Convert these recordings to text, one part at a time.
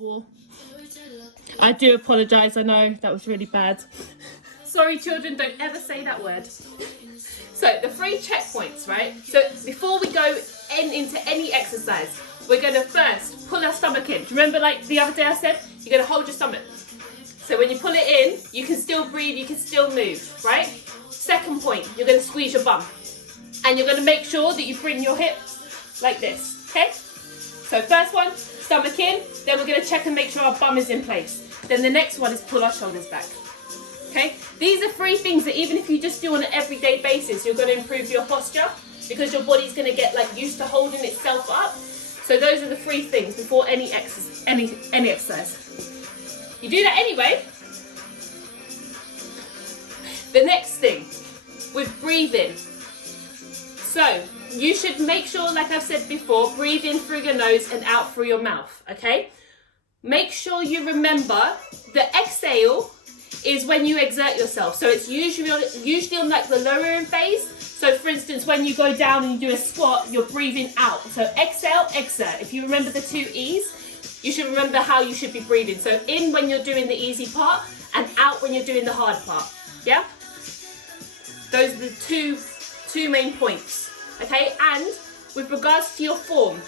swore. I do apologise, I know, that was really bad. Sorry children, don't ever say that word. So the 3 checkpoints, right? So before we go into any exercise, we're going to first pull our stomach in. Do you remember like the other day I said, you're going to hold your stomach. So when you pull it in, you can still breathe, you can still move, right? Second point, you're going to squeeze your bum. And you're going to make sure that you bring your hips like this, okay? So first one, stomach in, then we're going to check and make sure our bum is in place. Then the next one is pull our shoulders back, okay? These are 3 things that even if you just do on an everyday basis, you're going to improve your posture because your body's going to get like used to holding itself up. So those are the 3 things before any exercise. You do that anyway. The next thing, with breathing. So you should make sure, like I've said before, breathe in through your nose and out through your mouth, okay? Make sure you remember the exhale is when you exert yourself. So it's usually on like the lowering phase. So for instance, when you go down and you do a squat, you're breathing out. So exhale, exert. If you remember the 2 E's, you should remember how you should be breathing. So in when you're doing the easy part and out when you're doing the hard part, yeah? Those are the two main points, okay? And with regards to your form,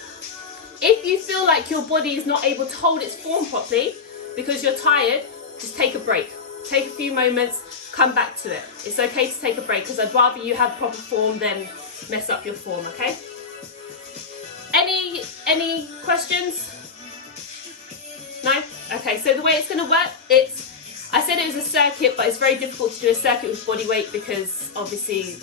if you feel like your body is not able to hold its form properly because you're tired, just take a break. Take a few moments, come back to it. It's okay to take a break because I'd rather you have proper form than mess up your form, okay? Any questions? No? Okay, so the way it's going to work, I said it was a circuit, but it's very difficult to do a circuit with body weight because obviously,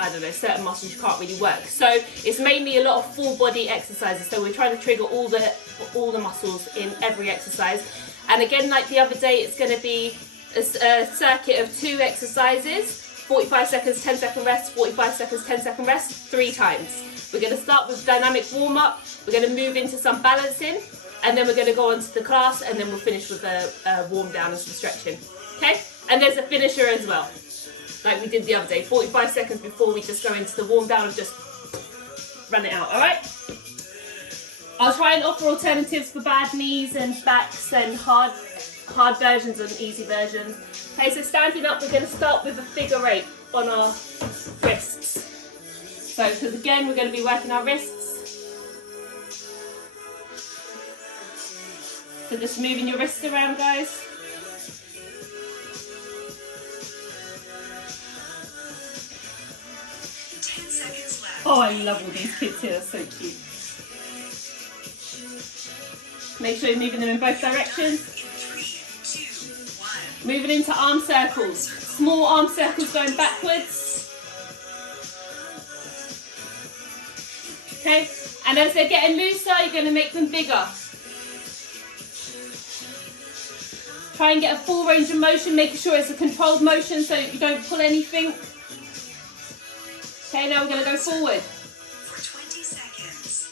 I don't know, certain muscles you can't really work. So it's mainly a lot of full body exercises. So we're trying to trigger all the muscles in every exercise. And again, like the other day, it's going to be a circuit of 2 exercises, 45 seconds, 10-second rest, 45 seconds, 10-second rest, 3 times. We're going to start with dynamic warm-up. We're going to move into some balancing. And then we're going to go on to the class, and then we'll finish with a warm down and some stretching. Okay? And there's a finisher as well, like we did the other day. 45 seconds before we just go into the warm down and just run it out, alright? I'll try and offer alternatives for bad knees and backs and hard versions and easy versions. Okay, so standing up, we're going to start with a figure 8 on our wrists. So, because again, we're going to be working our wrists. So just moving your wrists around, guys. Oh, I love all these kids here, they're so cute. Make sure you're moving them in both directions. Moving into arm circles. Small arm circles going backwards. Okay, and as they're getting looser, you're going to make them bigger. Try and get a full range of motion, making sure it's a controlled motion so you don't pull anything. Okay, now we're going to go forward. For 20 seconds.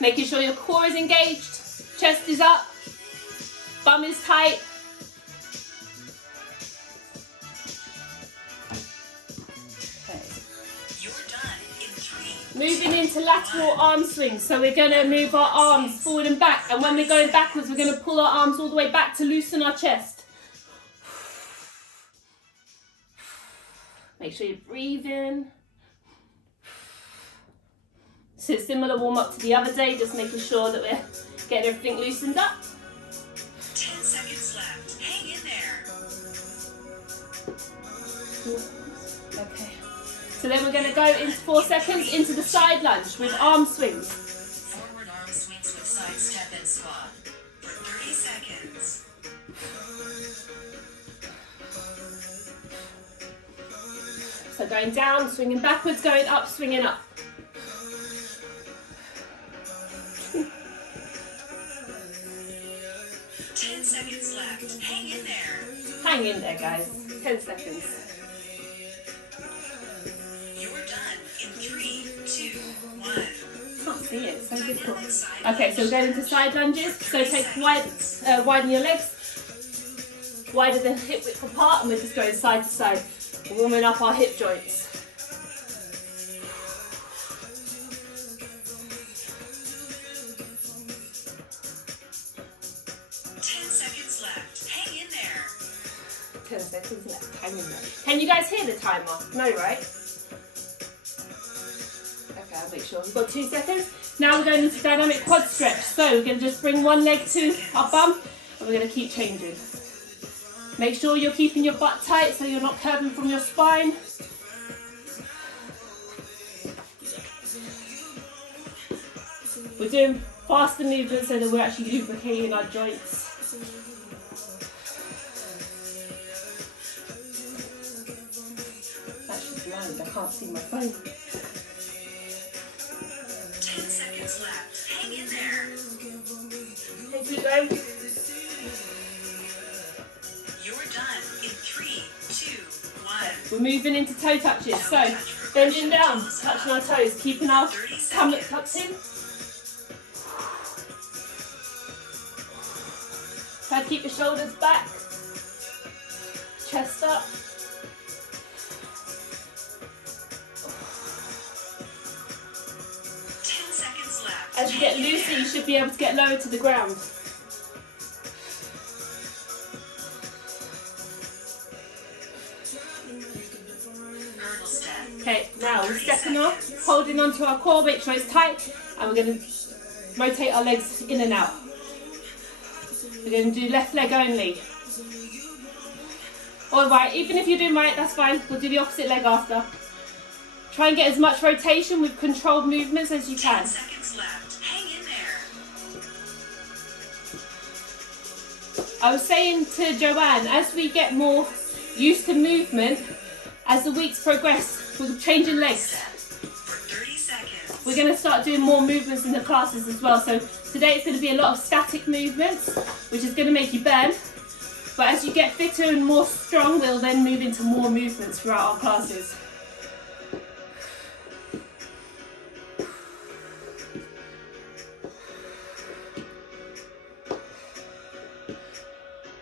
Making sure your core is engaged, chest is up, bum is tight. Moving into lateral arm swings, so we're going to move our arms forward and back, and when we're going backwards, we're going to pull our arms all the way back to loosen our chest. Make sure you breathe in. So similar warm up to the other day, just making sure that we're getting everything loosened up. 10 seconds left. Hang in there. Okay. So then we're going to go in 4 seconds into the side lunge with arm swings. Forward arm swings with side step and squat for 30 seconds. So going down, swinging backwards, going up, swinging up. 10 seconds left. Hang in there. Hang in there, guys. 10 seconds. You're done in 3, 2, 1. Can't see it, it's so difficult. Okay, so we're going into side lunges. So take widen your legs, wider than hip width apart, and we're just going side to side, warming up our hip joints. seconds left. Hang in there. Can you guys hear the timer? No, right? Okay, I'll make sure. We've got 2 seconds. Now we're going into dynamic quad stretch. So we're going to just bring one leg to our bum and we're going to keep changing. Make sure you're keeping your butt tight so you're not curving from your spine. We're doing faster movements so that we're actually lubricating our joints. That's blind, I can't see my phone. 10 seconds left. Hang in there. Okay, keep going. You're done in 3, 2, 1. We're moving into toe touches. So, bending down, touching our toes, keeping our tummy tucked in. Try to keep your shoulders back, chest up. 10 seconds left. As you get looser, you should be able to get lower to the ground. Hurdle step. Okay, now we're stepping off, holding onto our core, make sure it's tight, and we're going to rotate our legs in and out. We're going to do left leg only. All right, even if you're doing right, that's fine. We'll do the opposite leg after. Try and get as much rotation with controlled movements as you 10 can. seconds left. Hang in there. I was saying to Joanne, as we get more used to movement, as the weeks progress, we're changing legs. For 30 seconds. We're going to start doing more movements in the classes as well. So today it's going to be a lot of static movements, which is going to make you burn. But as you get fitter and more strong, we'll then move into more movements throughout our classes.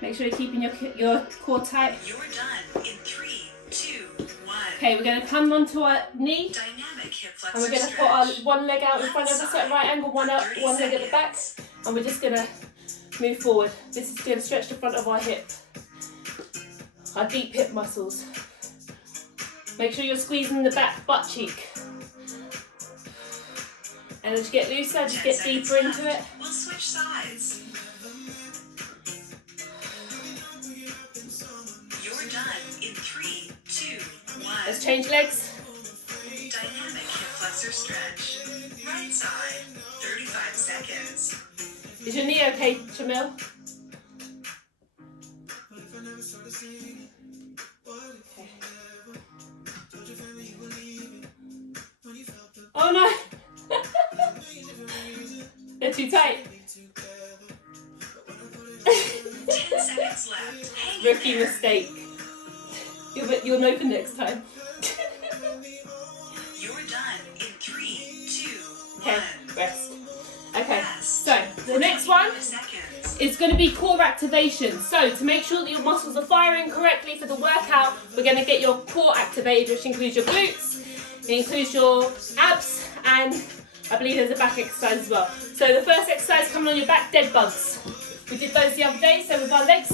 Make sure you're keeping your core tight. You're done in 3, 2, 1. Okay, we're going to come onto our knee. Dynamic hip flexor And we're going to put our one leg out in front of us at right angle, one up, one leg at the back. And we're just going to move forward. This is going to stretch the front of our hip. Our deep hip muscles. Make sure you're squeezing the back butt cheek. And as you get looser, just get deeper into it. We'll switch sides. You're done in 3, 2, 1. Let's change legs. Dynamic hip flexor stretch. Right side. 35 seconds. Is your knee okay, Shamil? Okay. Oh no! They're too tight. 10 seconds left. Hang in Rookie there. mistake. You'll know for next time. You're done in 3, 2, 1. Okay, rest. Okay, Rest. so the next one 25 seconds. is going to be core activation. So to make sure that your muscles are firing correctly for the workout, we're going to get your core activated, which includes your glutes, it includes your abs, and I believe there's a back exercise as well. So the first exercise coming on your back, dead bugs. We did those the other day, so with our legs.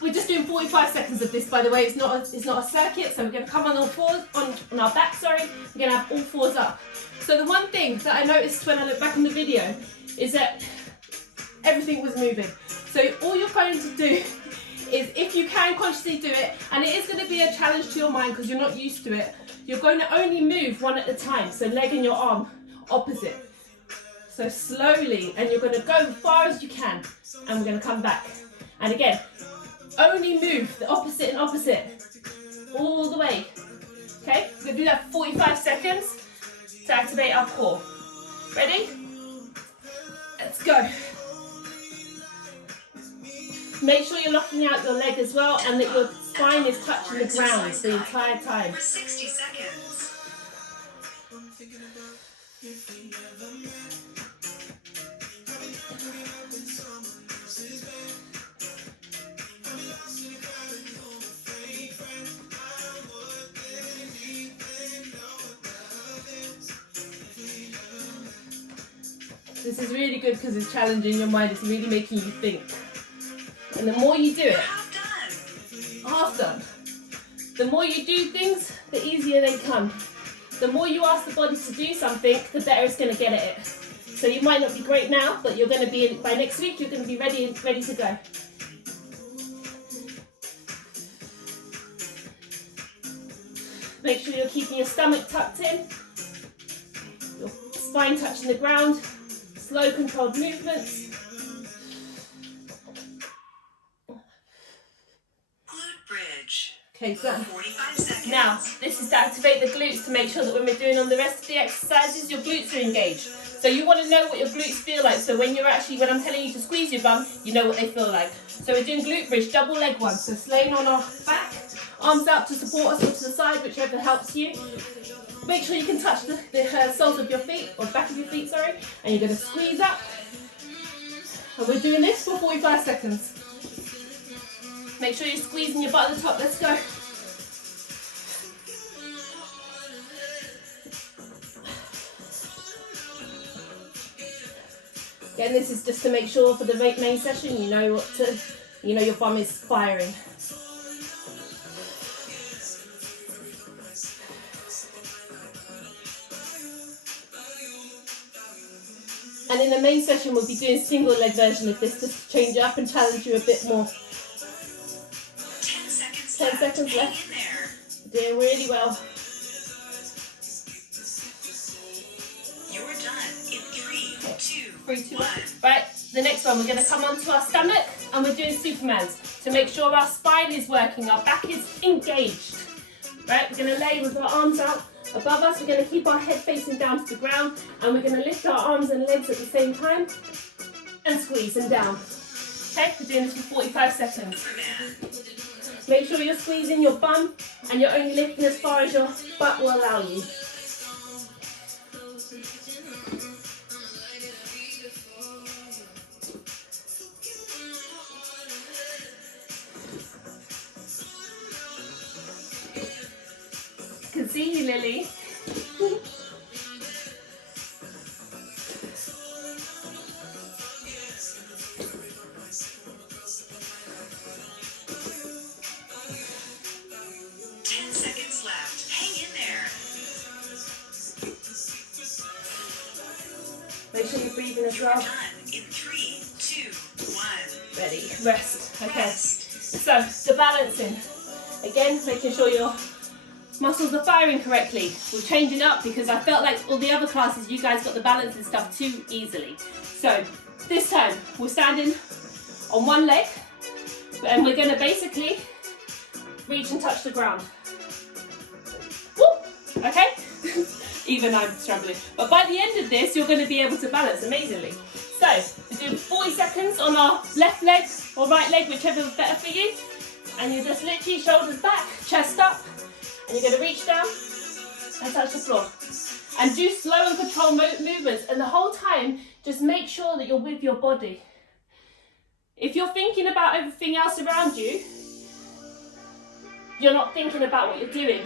We're just doing 45 seconds of this, by the way. It's not a circuit, so we're going to come on all fours, on our back, sorry. We're going to have all fours up. So the one thing that I noticed when I look back in the video is that everything was moving. So all you're going to do is, if you can consciously do it, and it is going to be a challenge to your mind because you're not used to it, you're going to only move one at a time. So leg and your arm opposite. So slowly, and you're going to go as far as you can, and we're going to come back. And again, only move the opposite and opposite all the way. Okay, we're going to do that for 45 seconds to activate our core. Ready? Let's go. Make sure you're locking out your leg as well, and that your spine is touching the ground the entire time. For 60 seconds. This is really good because it's challenging your mind. It's really making you think. And the more you do it, Half done. awesome. The more you do things, the easier they come. The more you ask the body to do something, the better it's going to get at it. So you might not be great now, but you're going to be, by next week, you're going to be ready to go. Make sure you're keeping your stomach tucked in, your spine touching the ground, slow controlled movements. Glute bridge. Okay, done. 45 seconds. Now, this is to activate the glutes to make sure that when we're doing on the rest of the exercises, your glutes are engaged. So you want to know what your glutes feel like. So when I'm telling you to squeeze your bum, you know what they feel like. So we're doing glute bridge, double leg one. So laying on our back, arms out to support us or to the side, whichever helps you. Make sure you can touch the soles of your feet, or back of your feet, sorry. And you're going to squeeze up. And we're doing this for 45 seconds. Make sure you're squeezing your butt at the top. Let's go. Again, this is just to make sure for the main session, you know your bum is firing. And in the main session, we'll be doing single leg version of this to change it up and challenge you a bit more. 10 seconds left. Doing really well. You're done in 3, 2, 1. Right, the next one, we're going to come onto our stomach and we're doing Supermans to make sure our spine is working, our back is engaged. Right, we're going to lay with our arms out above us. We're going to keep our head facing down to the ground and we're going to lift our arms and legs at the same time and squeeze them down. Okay, we're doing this for 45 seconds. Make sure you're squeezing your bum and you're only lifting as far as your butt will allow you. I can see you, Lily. Make sure you're breathing as well. Done in 3, 2, 1. Ready, rest. Okay. So the balancing. Again, making sure your muscles are firing correctly. We're changing up because I felt like all the other classes you guys got the balancing stuff too easily. So this time we're standing on one leg and we're going to basically reach and touch the ground. Whoop! Okay? Even I'm struggling. But by the end of this, you're going to be able to balance amazingly. So, we're doing 40 seconds on our left leg or right leg, whichever is better for you. And you're just literally shoulders back, chest up. And you're going to reach down and touch the floor. And do slow and controlled movements. And the whole time, just make sure that you're with your body. If you're thinking about everything else around you, you're not thinking about what you're doing.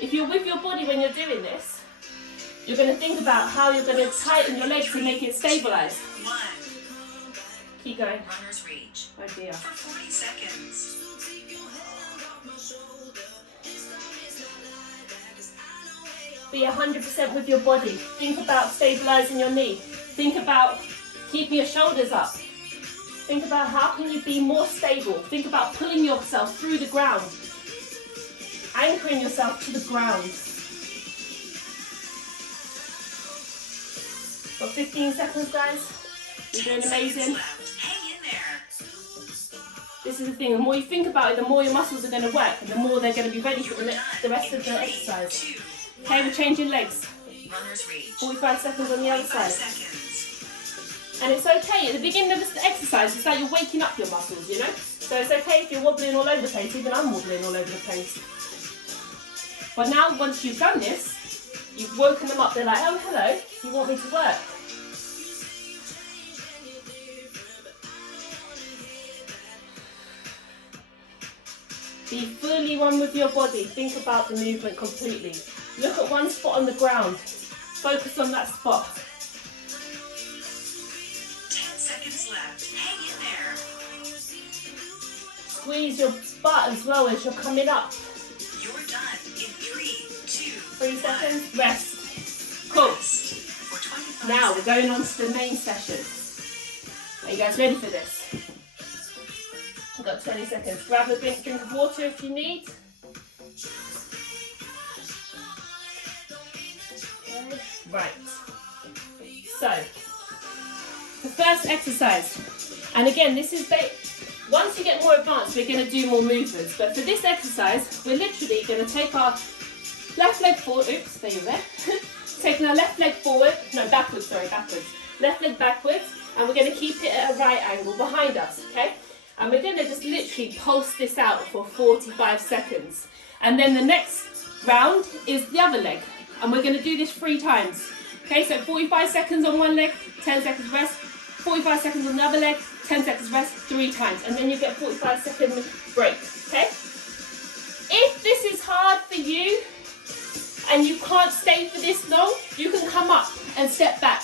If you're with your body when you're doing this, you're going to think about how you're going to tighten your legs to make it stabilised. 1. Keep going. Runner's reach. Oh dear. For 40 seconds. Be 100% with your body. Think about stabilising your knee. Think about keeping your shoulders up. Think about how can you be more stable. Think about pulling yourself through the ground. Anchoring yourself to the ground. Got 15 seconds, guys. You're doing amazing. Hang in there. This is the thing, the more you think about it, the more your muscles are going to work and the more they're going to be ready for the rest of the exercise. Okay, we're changing legs. Runner's reach. 45 seconds on the other side. 45 seconds. And it's okay, at the beginning of the exercise, it's like you're waking up your muscles, you know? So it's okay if you're wobbling all over the place, even I'm wobbling all over the place. But now, once you've done this, you've woken them up, they're like, oh, hello, you want me to work? Be fully one with your body. Think about the movement completely. Look at one spot on the ground. Focus on that spot. 10 seconds left. Hang in there. squeeze your butt as well as you're coming up. You're done in 3, 2, 3 seconds, rest. Cool. for 25 Now we're going on to the main session. Are you guys ready for this? We've got 20 seconds. Grab a drink of water if you need. Okay. Right. So, the first exercise, and again, this is once you get more advanced, we're going to do more movements. But for this exercise, we're literally going to take our left leg forward. Oops, there you go. Taking our left leg forward, no, backwards, sorry, backwards. Left leg backwards, and we're going to keep it at a right angle behind us, okay? And we're going to just literally pulse this out for 45 seconds. And then the next round is the other leg. And we're going to do this 3 times. Okay, so 45 seconds on one leg, 10 seconds rest, 45 seconds on the other leg, 10 seconds rest, 3 times. And then you get 45-second break, okay? If this is hard for you and you can't stay for this long, you can come up and step back.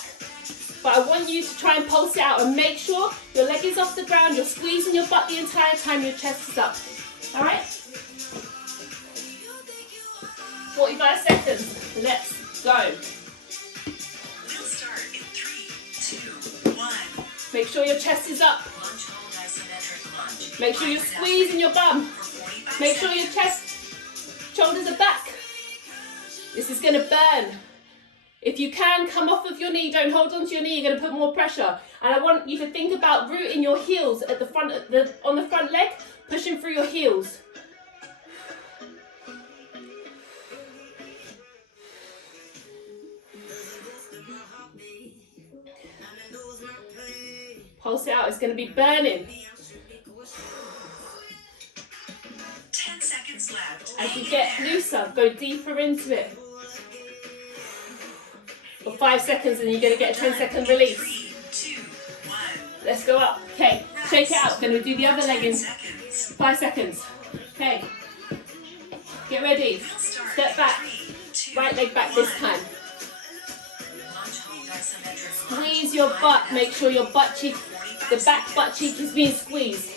But I want you to try and pulse it out and make sure your leg is off the ground, you're squeezing your butt the entire time, your chest is up. All right? 45 seconds. Let's go. We'll start in 3, 2, 1. Make sure your chest is up. Lunge hold isometric lunge. Make sure you're squeezing your bum. For 45 Make sure your chest, shoulders are back. This is going to burn. If you can, come off of your knee. Don't hold onto your knee. You're going to put more pressure. And I want you to think about rooting your heels at the front, on the front leg, pushing through your heels. Pulse it out. It's going to be burning. 10 seconds left. As you get looser, go deeper into it. For 5 seconds, and you're going to get a 10-second release. 3, 2, 1. Let's go up. Okay, shake it out. Going to do the other leg in 10 seconds. 5 seconds. Okay, get ready. We'll start Step in back. 3, 2, Right leg back this time. Lunge hold isometric lunge. Squeeze your butt. Make sure your butt cheek, the back butt cheek is being squeezed.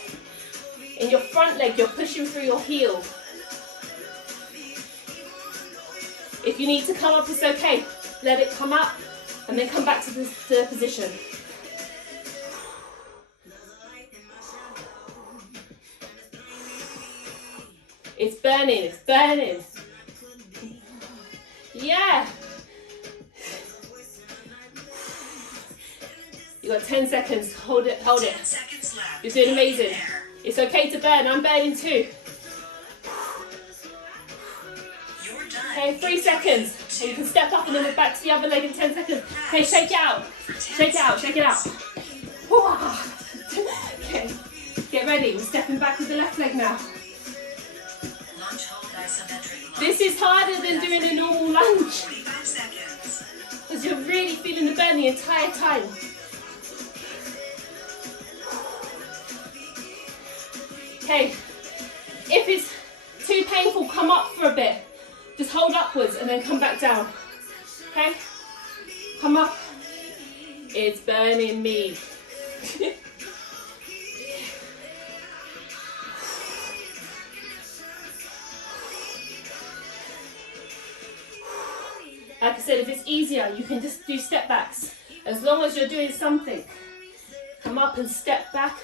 In your front leg, you're pushing through your heel. If you need to come up, it's okay. Let it come up and then come back to the position. It's burning, it's burning. Yeah. You got 10 seconds. Hold it, hold it. 10 seconds left. You're doing amazing. It's okay to burn. I'm burning too. You're done. Okay, 3 seconds. And you can step up and then we're back to the other leg in 10 seconds. Okay, shake it out. Shake it out, shake it out. Okay, get ready. We're stepping back with the left leg now. Lunge hold isometric lunge. This is harder than doing a normal lunge 45 seconds. because you're really feeling the burn the entire time. Okay, if it's too painful, come up for a bit. Just hold upwards and then come back down. Okay? Come up. It's burning me. Like I said, if it's easier, you can just do step backs. As long as you're doing something. Come up and step back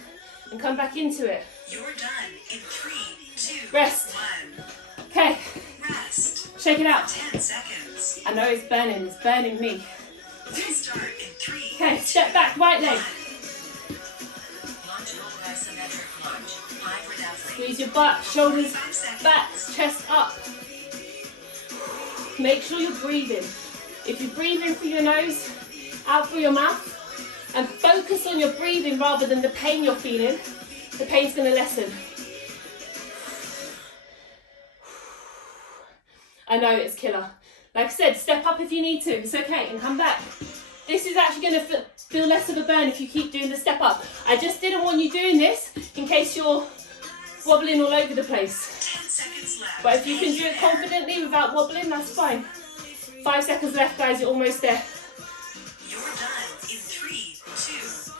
and come back into it. You're done in 3, 2, Rest. 1. Okay, Rest. shake it out. 10 seconds. I know it's burning me. We'll start in 3. Okay, step back, right leg. Lunge hold isometric lunge. Hybrid athlete. Squeeze your butt, shoulders 5 seconds. back, chest up. Make sure you're breathing. If you breathe in through your nose, out through your mouth, and focus on your breathing rather than the pain you're feeling, the pain's going to lessen. I know it's killer. Like I said, step up if you need to. It's okay, and come back. This is actually going to feel less of a burn if you keep doing the step up. I just didn't want you doing this in case you're wobbling all over the place. 10 seconds left. But if you can do it confidently without wobbling, that's fine. 5 seconds left, guys. You're almost there. You're done in 3, 2,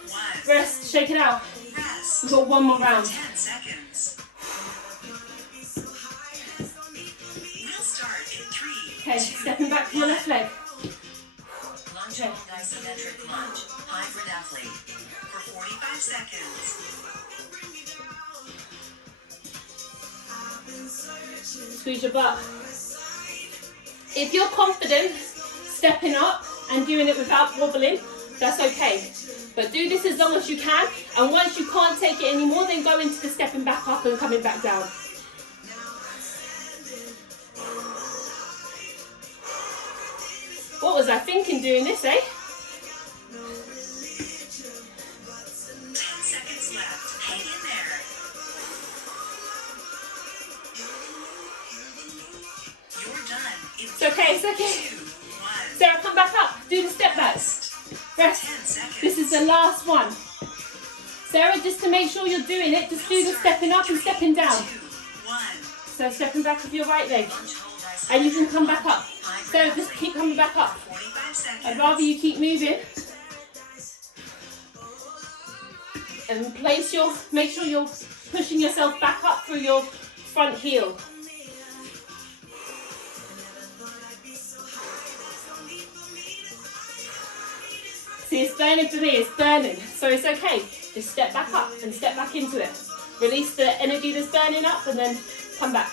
1. Rest. Shake it out. Rest. We've got one more round. 10 seconds. Okay, stepping back to your left leg. Lunge hold isometric lunge. Hybrid athlete. For 45 seconds. Squeeze your butt. If you're confident stepping up and doing it without wobbling, that's okay. But do this as long as you can, and once you can't take it anymore, then go into the stepping back up and coming back down. What was I thinking doing this, eh? 10 seconds left. Hang in there. You're done. It's okay, it's okay. 2, 1. Sarah, come back up. Do the step back. Rest. 10 seconds. This is the last one. Sarah, just to make sure you're doing it, just do the stepping up and stepping down. 2, 1. So stepping back with your right leg. Lunge hold isometric And you can come back up. Hybrid Sarah, just athlete. keep coming back up. 45 seconds. I'd rather you keep moving. And make sure you're pushing yourself back up through your front heel. See, it's burning for me, it's burning. So it's okay. Just step back up and step back into it. Release the energy that's burning up and then come back.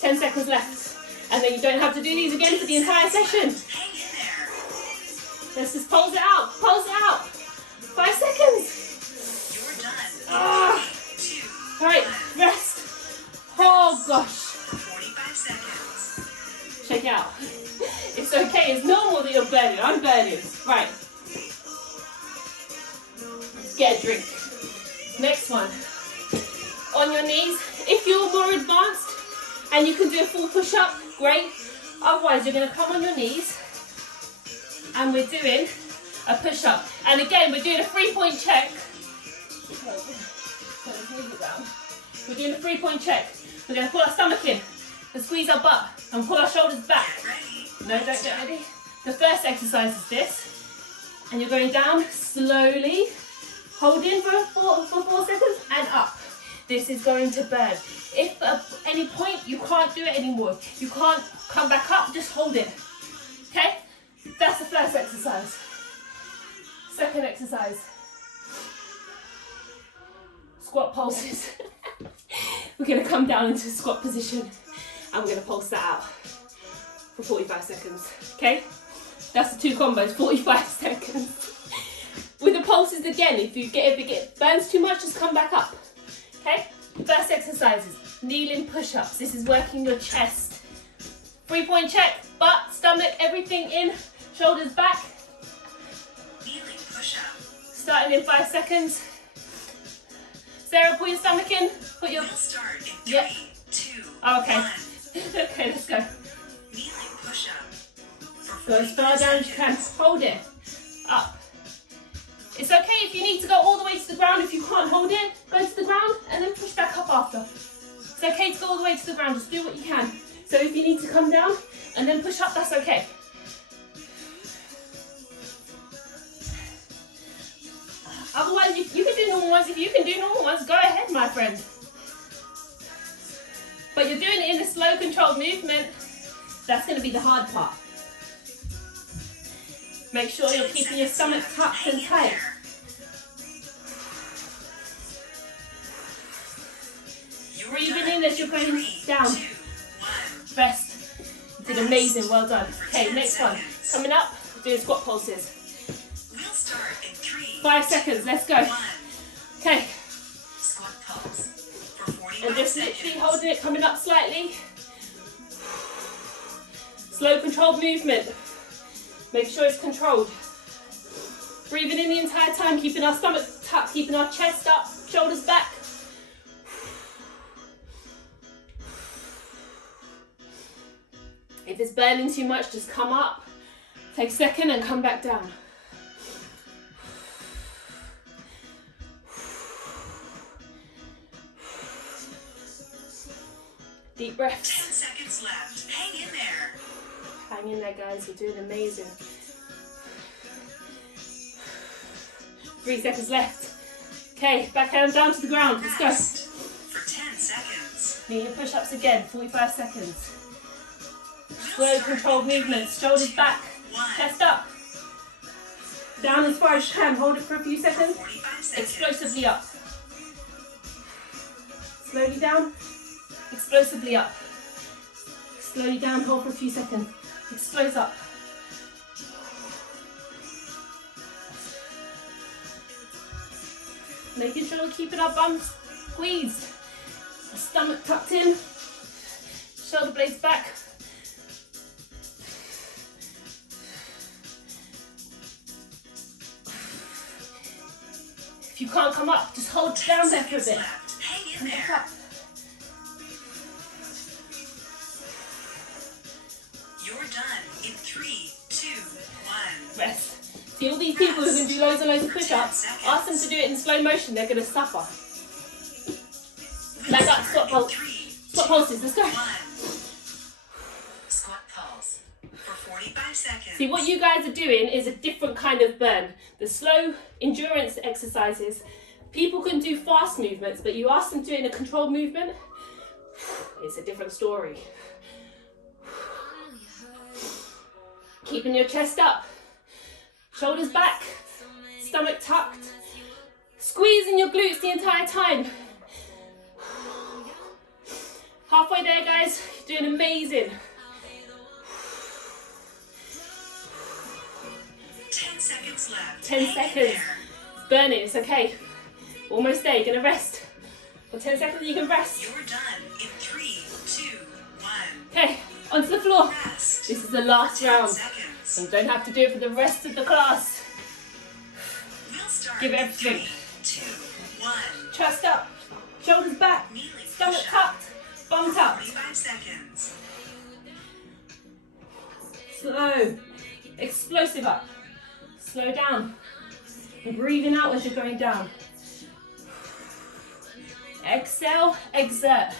10 seconds left. And then you don't have to do these again for the entire session. Hang in there. Let's just pulse it out. Pulse it out. 5 seconds. You're done. Ah. 2, All right, 1. rest. Oh gosh. 45 seconds. Check it out. It's okay. It's normal that you're burning. I'm burning. Right. Let's get a drink. Next one. On your knees. If you're more advanced and you can do a full push-up, great. Otherwise, you're going to come on your knees and we're doing a push-up. And again, we're doing a 3-point check. We're doing a 3-point check. We're going to pull our stomach in and squeeze our butt and pull our shoulders back. Get ready. No, don't get ready. The first exercise is this. And you're going down slowly, holding for 4 seconds and up. This is going to burn. If at any point you can't do it anymore, you can't come back up, just hold it. Okay? That's the first exercise. Second exercise. Squat pulses. We're going to come down into squat position and we're going to pulse that out for 45 seconds. Okay? That's the 2 combos, 45 seconds. With the pulses again, if it burns too much, just come back up. Okay? First exercises, kneeling push-ups. This is working your chest. 3-point check, butt, stomach, everything in, shoulders back. Kneeling push-up. Starting in 5 seconds. Sarah, put your stomach in. Put your. We'll start in 3, Yep. 2, Oh, okay. 1. Okay, let's go. Kneeling push-up. For Go as far 45 down as you can. seconds. Hold it. Up. It's okay if you need to go all the way to the ground. If you can't hold it, go to the ground and then push back up after. It's okay to go all the way to the ground. Just do what you can. So if you need to come down and then push up, that's okay. Otherwise, you can do normal ones. If you can do normal ones, go ahead, my friend. But you're doing it in a slow, controlled movement. That's going to be the hard part. Make sure you're 10 keeping your seconds stomach left. tucked Hang and in tight. there. You're Breathing done. in as you're going 3, down. 2, 1. Rest. You did amazing. Well done. Okay, next one. Seconds. Coming up, doing squat pulses. We'll start in 3, 5 seconds. Let's go. 1. Okay, Squat pulse. For 45 and just seconds. literally holding it, coming up slightly. Slow, controlled movement. Make sure it's controlled. Breathing in the entire time, keeping our stomach tucked, keeping our chest up, shoulders back. If it's burning too much, just come up. Take a second and come back down. Deep breaths. 10 seconds left. Hang in there. Hang in there, guys. You're doing amazing. 3 seconds left. Okay, backhand down to the ground. Let's go. Rest for 10 seconds. Kneeling push-ups again, 45 seconds. Slow controlled movements, shoulders back, chest up. Down as far as you can, hold it for a few seconds. Explosively up. Slowly down, explosively up. Slowly down, hold for a few seconds. Explode up. Making sure we're keeping our bums squeezed. Our stomach tucked in. Shoulder blades back. If you can't come up, just hold down there for a bit. Hang in Come back there. up. You're done in 3, 2, 1. Rest. See all these people who can do loads and loads of push-ups, ask them to do it in slow motion, they're going to suffer. Like that, squat pulse. Squat pulses, let's go. 1. Squat pulse for 45 seconds. See, what you guys are doing is a different kind of burn. The slow endurance exercises, people can do fast movements, but you ask them to do it in a controlled movement, it's a different story. Keeping your chest up, shoulders back, stomach tucked, squeezing your glutes the entire time. Halfway there, guys, you're doing amazing. 10 seconds left. 10 Hang in seconds. there. Burn it, it's okay. Almost there, you're gonna rest. For 10 seconds you can rest. You're done in 3, 2, 1. Okay, onto the floor. Rest. This is the last 10 round. seconds. You don't have to do it for the rest of the class. We'll start Give in everything. 3, 2, 1. Chest up, shoulders back, Kneeling stomach push-up. tucked, bum tucked. 45 seconds. Slow, explosive up. Slow down. And breathing out as you're going down. Exhale, exert.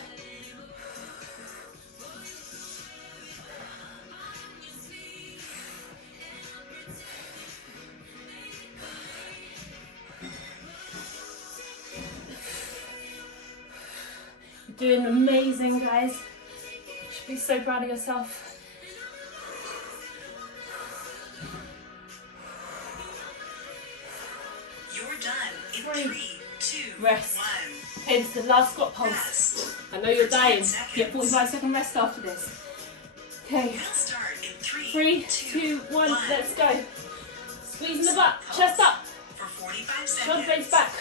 You're doing amazing, guys. You should be so proud of yourself. You're done in 3, 2, Rest. 1. Okay, this is the last squat pulse. Rest. I know you're dying. 10 seconds. Get 45-second rest after this. Okay, We'll start in 3, 3, 2, 1, let's go. Squeeze in the butt, chest up, For 45 shoulder seconds. blades back.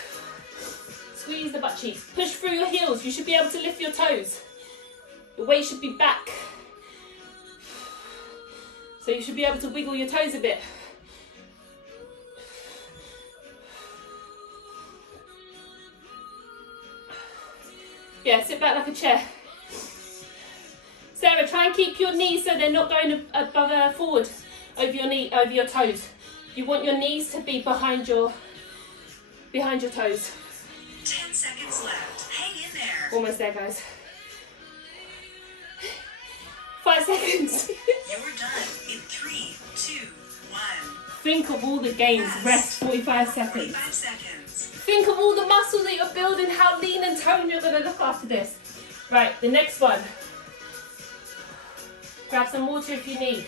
Squeeze the butt cheeks. Push through your heels. You should be able to lift your toes. The weight should be back. So you should be able to wiggle your toes a bit. Yeah, sit back like a chair. Sarah, try and keep your knees so they're not going above forward over your knee, over your toes. You want your knees to be behind your toes. 10 seconds left. Hang in there. Almost there, guys. 5 seconds. You're done in 3, 2, 1. Think of all the gains. Rest 45 seconds. 45 seconds. Think of all the muscles that you're building, how lean and toned you're going to look after this. Right, the next one. Grab some water if you need.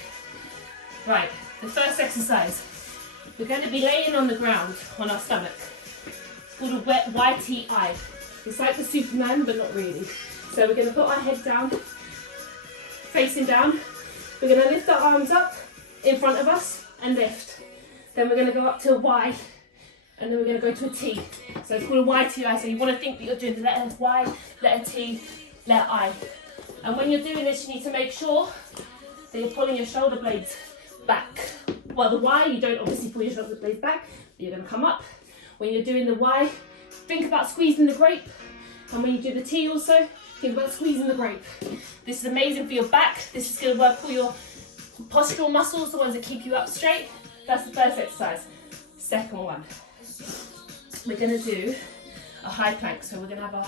Right, the first exercise. We're going to be laying on the ground on our stomach. It's called a wet YTI. It's like the Superman, but not really. So we're going to put our head down, facing down. We're going to lift our arms up in front of us and lift. Then we're going to go up to a Y, and then we're going to go to a T. So it's called a YTI. So you want to think that you're doing the letter Y, letter T, letter I. And when you're doing this, you need to make sure that you're pulling your shoulder blades back. Well, the Y, you don't obviously pull your shoulder blades back, but you're going to come up. When you're doing the Y, think about squeezing the grape. And when you do the T also, think about squeezing the grape. This is amazing for your back. This is going to work all your postural muscles, the ones that keep you up straight. That's the first exercise. Second one, we're going to do a high plank. So we're going to have our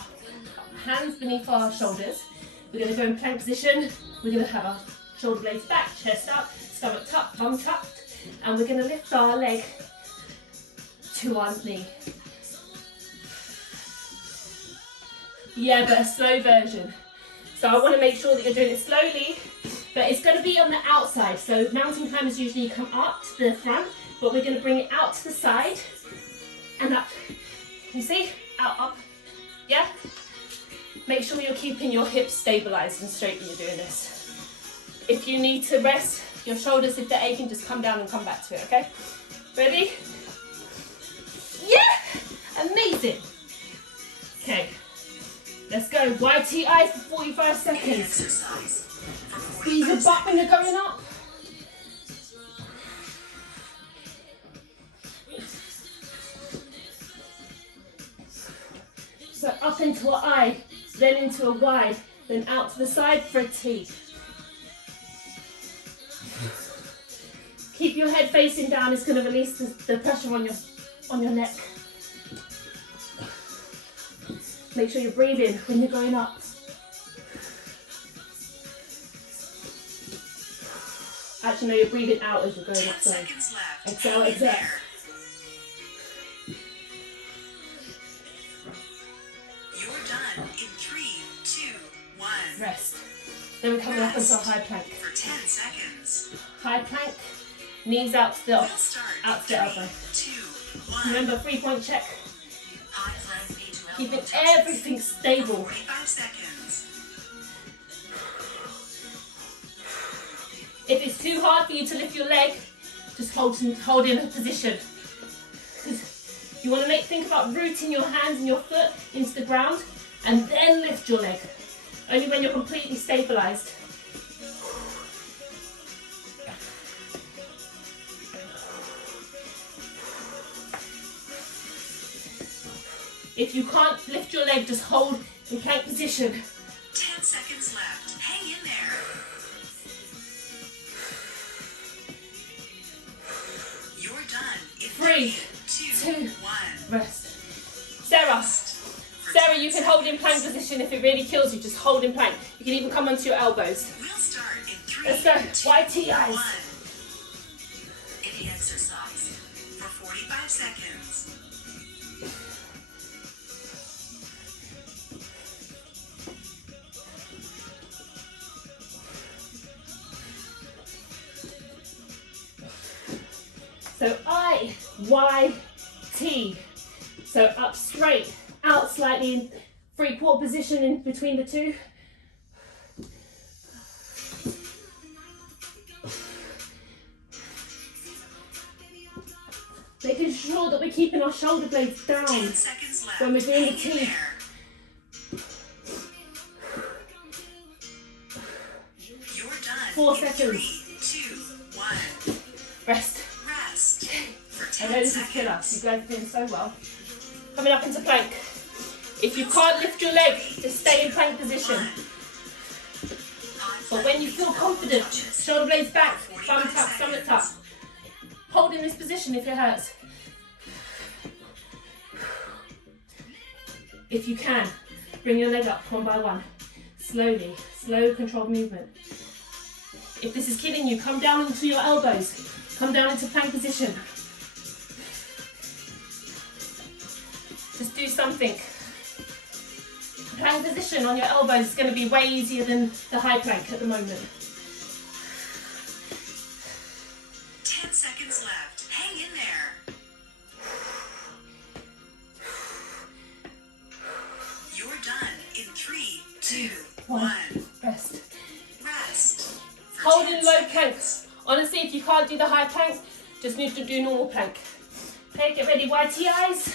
hands beneath our shoulders. We're going to go in plank position. We're going to have our shoulder blades back, chest up, stomach tucked, bum tucked, and we're going to lift our leg to our knee. Yeah, but a slow version. So I want to make sure that you're doing it slowly, but it's going to be on the outside. So mountain climbers usually come up to the front, but we're going to bring it out to the side and up. You see? Out, up. Yeah? Make sure you're keeping your hips stabilized and straight when you're doing this. If you need to rest your shoulders, if they're aching, just come down and come back to it, okay? Ready? Yeah! Amazing. Okay. Let's go. YTI for 45 seconds. Squeeze your butt when you're going up. So up into an I, then into a Y, then out to the side for a T. Keep your head facing down. It's going to release the pressure on your neck. Make sure you're breathing when you're going up. Actually, no, you're breathing out as you're going up. 10 seconds left. Exhale, exhale. You're done in 3, 2, 1. Rest. Then we're coming up into a high plank. For 10 seconds. High plank, knees out to the We'll start out to the elbow. 3, 2, 1. Remember, 3-point check. High plank, knee to elbow Keeping touches. everything stable. 45 seconds. If it's too hard for you to lift your leg, just hold in a position. You want to think about rooting your hands and your foot into the ground and then lift your leg. Only when you're completely stabilized. If you can't lift your leg, just hold in plank position. 10 seconds left. Hang in there. You're done in 3, 2, 1. Rest. Sarah, you can hold in plank position if it really kills you. Just hold in plank. You can even come onto your elbows. We'll start in 3, Let's go. 2, YTIs. 1. In the exercise for 45 seconds. So I, Y, T. So up straight, out slightly in 3/4 position in between the two. Making sure that we're keeping our shoulder blades down 10 seconds left. when we're doing the Hang in T. there. You're done 4 in seconds. 3, 2, 1. Rest. Rest for I 10 know this is killer. seconds. You guys are doing so well. Coming up into plank. If you can't lift your leg, just stay in plank position. But when you feel confident, shoulder blades back, bum tuck, stomach tuck. Hold in this position if it hurts. If you can, bring your leg up one by one. Slowly, slow controlled movement. If this is killing you, come down onto your elbows. Come down into plank position. Just do something. Plank position on your elbows is going to be way easier than the high plank at the moment. 10 seconds left. Hang in there. You're done in 3, 2, 1. Rest. Rest for Hold 10 in low seconds. planks. Honestly, if you can't do the high plank, just need to do normal plank. Okay, get ready, YTIs.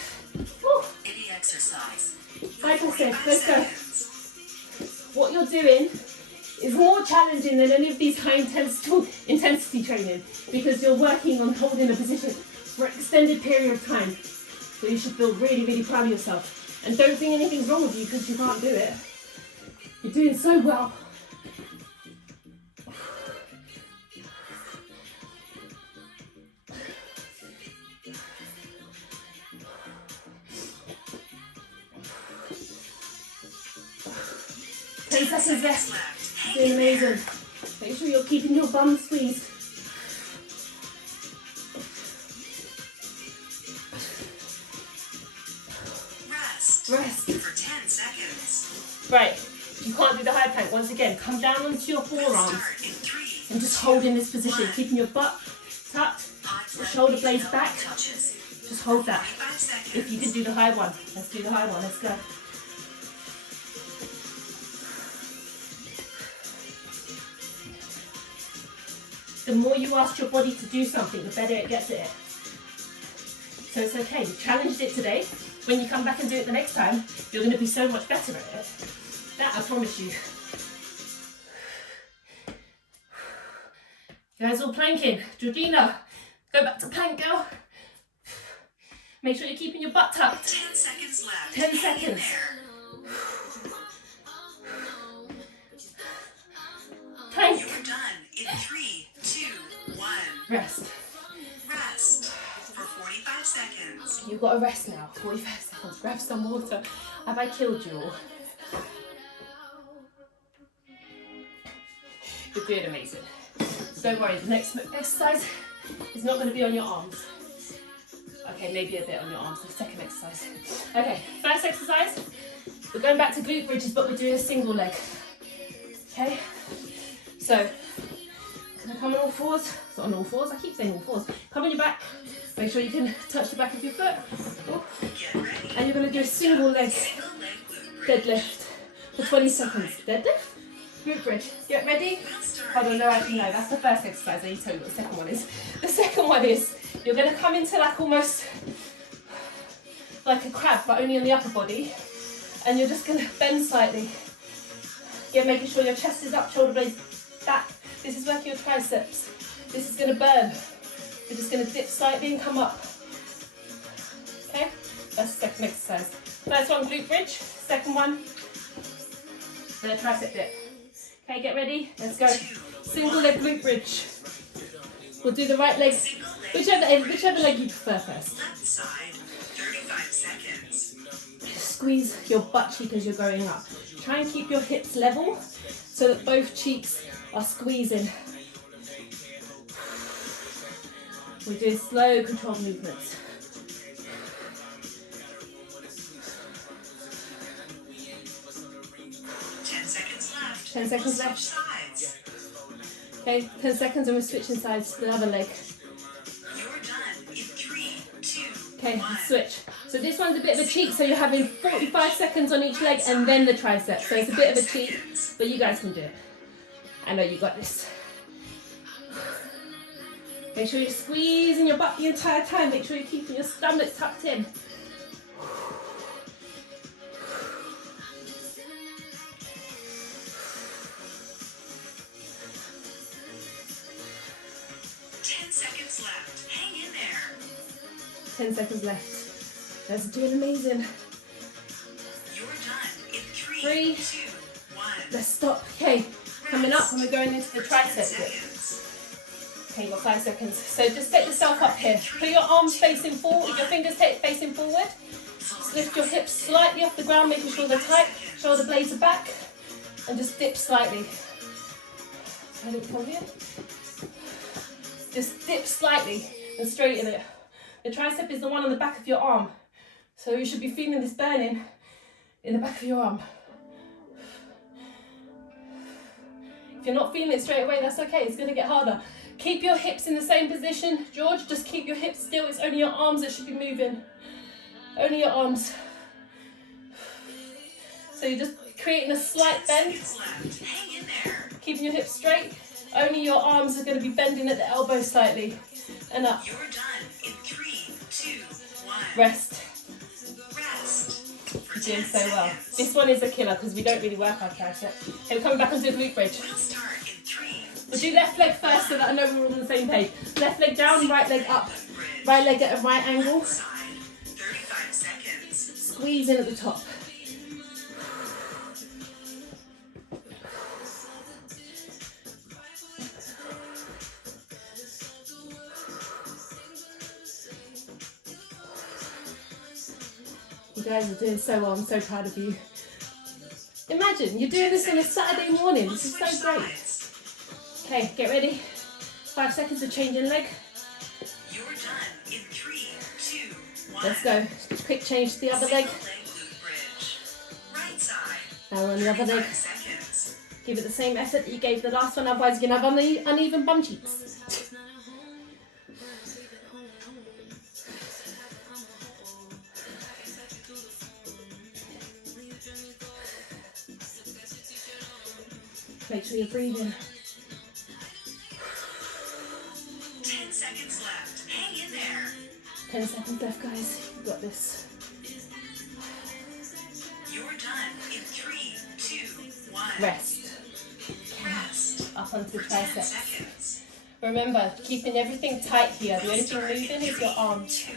Woo. In the exercise. Like I said, 45 let's go. seconds. What you're doing is more challenging than any of these high intensity training because you're working on holding a position for an extended period of time. So you should feel really, really proud of yourself. And don't think anything's wrong with you because you can't do it. You're doing so well. Seconds left. Hang Doing in there. amazing. Make sure you're keeping your bum squeezed. Rest Rest. for 10 seconds. Right. you can't do the high plank, once again, come down onto your forearms Start in 3, and just hold in this position, keeping your butt tucked, the shoulder blades back. touches. Just hold that. 5 seconds. If you did do the high one, let's do the high one. Let's go. The more you ask your body to do something, the better it gets at it. So it's okay. You challenged it today. When you come back and do it the next time, you're going to be so much better at it. That I promise you. You guys all planking. Georgina, go back to plank, girl. Make sure you're keeping your butt tucked. 10 seconds left. 10 Hang in seconds. there. Plank. You're done in 3, 2, 1. Rest. Rest for 45 seconds. You've got to rest now. 45 seconds. Grab some water. Have I killed you all? You're doing amazing. Don't worry, the next exercise is not going to be on your arms. Okay, maybe a bit on your arms, the second exercise. Okay, first exercise, we're going back to glute bridges, but we're doing a single leg. Okay, so, can I come on all fours? Not on all fours, I keep saying all fours. Come on your back, make sure you can touch the back of your foot. Oh. Get ready. And you're going to do a single leg Single leg glute bridge. deadlift for 20 seconds. Deadlift? Glute bridge. Get ready? We'll start Hold on, in no, 3, that's the first exercise. I need to tell you what the second one is. The second one is, you're going to come into like almost like a crab, but only on the upper body. And you're just going to bend slightly. Again, making sure your chest is up, shoulder blades back. This is working your triceps. This is going to burn. You're just going to dip slightly and come up. Okay? That's the second exercise. First one, glute bridge. Second one, the tricep dip. Okay, get ready. Let's go. Single leg glute bridge. We'll do the right leg, single leg whichever leg you prefer first. left side 35 seconds. Squeeze your butt cheek as you're going up. Try and keep your hips level so that both cheeks are squeezing. We're doing slow, controlled movements. Left. 10 seconds left. Sides. Okay, 10 seconds and we're switching sides to the other leg. You're done in 3, 2, Okay, 1. switch. So this one's a bit of a cheat, so you're having 45 seconds on each leg and then the tricep. So it's a bit of a cheat, but you guys can do it. I know you got this. Make sure you're squeezing your butt the entire time. Make sure you're keeping your stomach tucked in. 10 seconds left. Hang in there. 10 seconds left. That's doing amazing. You're done in 3, 3. 2, 1. Let's stop. Okay, coming up and we're going into the 10 tricep dip. seconds. Okay, you've got 5 seconds. So just set yourself up here. Put your arms facing forward, your fingers facing forward. Lift your hips slightly off the ground, making sure they're tight. Shoulder blades are back. And just dip slightly. So look from here. Just dip slightly and straighten it. The tricep is the one on the back of your arm. So you should be feeling this burning in the back of your arm. If you're not feeling it straight away, that's okay. It's going to get harder. Keep your hips in the same position. George, just keep your hips still. It's only your arms that should be moving. Only your arms. So you're just creating a slight bend. Left. Hang in there. Keeping your hips straight. Only your arms are going to be bending at the elbow slightly. And up. You're done in 3, 2, 1. Rest. Rest. For You're doing 10 so well. seconds. This one is a killer because we don't really work our tricep. Okay, we're coming back onto the glute bridge. We'll start in 3. We'll do left leg first so that I know we're all on the same page. Left leg down, right leg up. Right leg at a right angle. Side 35 seconds. Squeeze in at the top. You guys are doing so well. I'm so proud of you. Imagine you're doing this on a Saturday morning. This is so great. Okay, get ready. 5 seconds of changing leg. You're done in 3, 2, 1. Let's go. Quick change to the other leg. Single leg glute bridge. Right side Now on the other leg. 35 seconds. Give it the same effort that you gave the last one, otherwise you're going to have uneven bum cheeks. Make sure you're breathing. 10 seconds left. Hang in there. 10 seconds left, guys. You've got this. You're done in 3, 2, 1. Rest. Rest. Up onto the For 10 triceps. seconds. Remember, keeping everything tight here. The only thing Start in moving is 3, your arms. 2,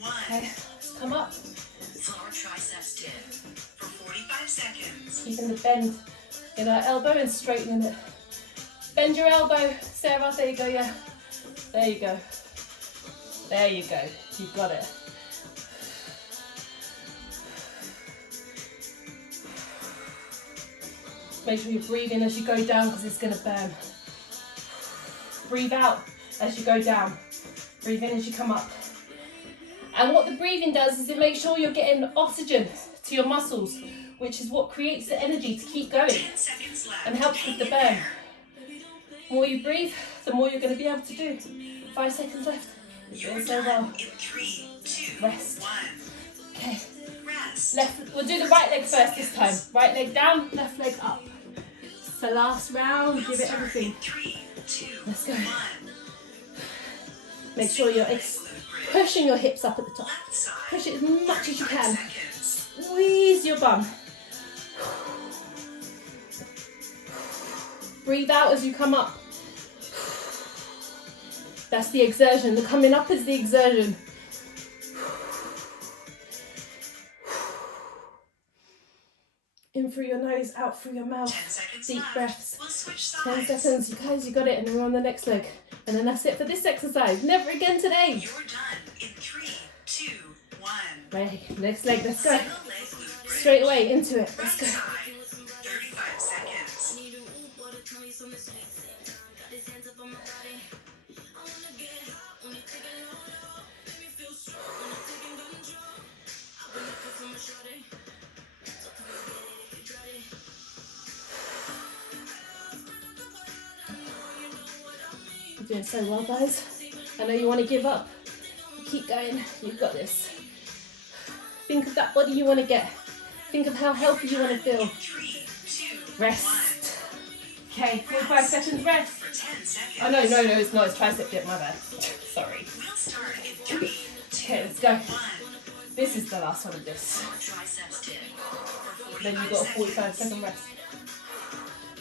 1. Okay, let's come up. Floor triceps dip for 45 seconds. Keeping the bend in our elbow and straightening it. Bend your elbow, Sarah. There you go, yeah. There you go. There you go. You've got it. Make sure you breathe in as you go down because it's going to burn. Breathe out as you go down. Breathe in as you come up. And what the breathing does is it makes sure you're getting oxygen to your muscles, which is what creates the energy to keep going 10 seconds left. and helps with the Hang in burn. there. The more you breathe, the more you're going to be able to do. 5 seconds left. You're You're doing so well. done in 3, 2, Rest. 1. Okay. Rest. Left. We'll do the right leg first this time. Right leg down, left leg up. It's the last round. We'll Give it start everything. in 3, 2, Let's go. 1. Make sure you're pushing your hips up at the top. Left side. Push it as much as you 35 can. seconds. Squeeze your bum. Breathe out as you come up. That's the exertion. The coming up is the exertion. In through your nose, out through your mouth. 10 seconds Deep left. breaths. We'll switch 10 sides. seconds. You guys, you got it. And then we're on the next leg. And then that's it for this exercise. Never again today. You're done in 3, 2, 1. Ready. Next leg. Let's go. Single leg glute bridge. Straight away into it. Right Let's go. side. 35 seconds. You're doing so well, guys. I know you want to give up. Keep going. You've got this. Think of that body you want to get. Think of how healthy you want to feel. 3, 2, Rest. Okay, 45 seconds rest. For 10 seconds. Oh, no, it's not. It's tricep dip, my bad. Sorry. We'll start in 3, 2, Okay, let's go. 1. This is the last one of this. Triceps dip for 45 Then you've got a 45 seconds. second rest.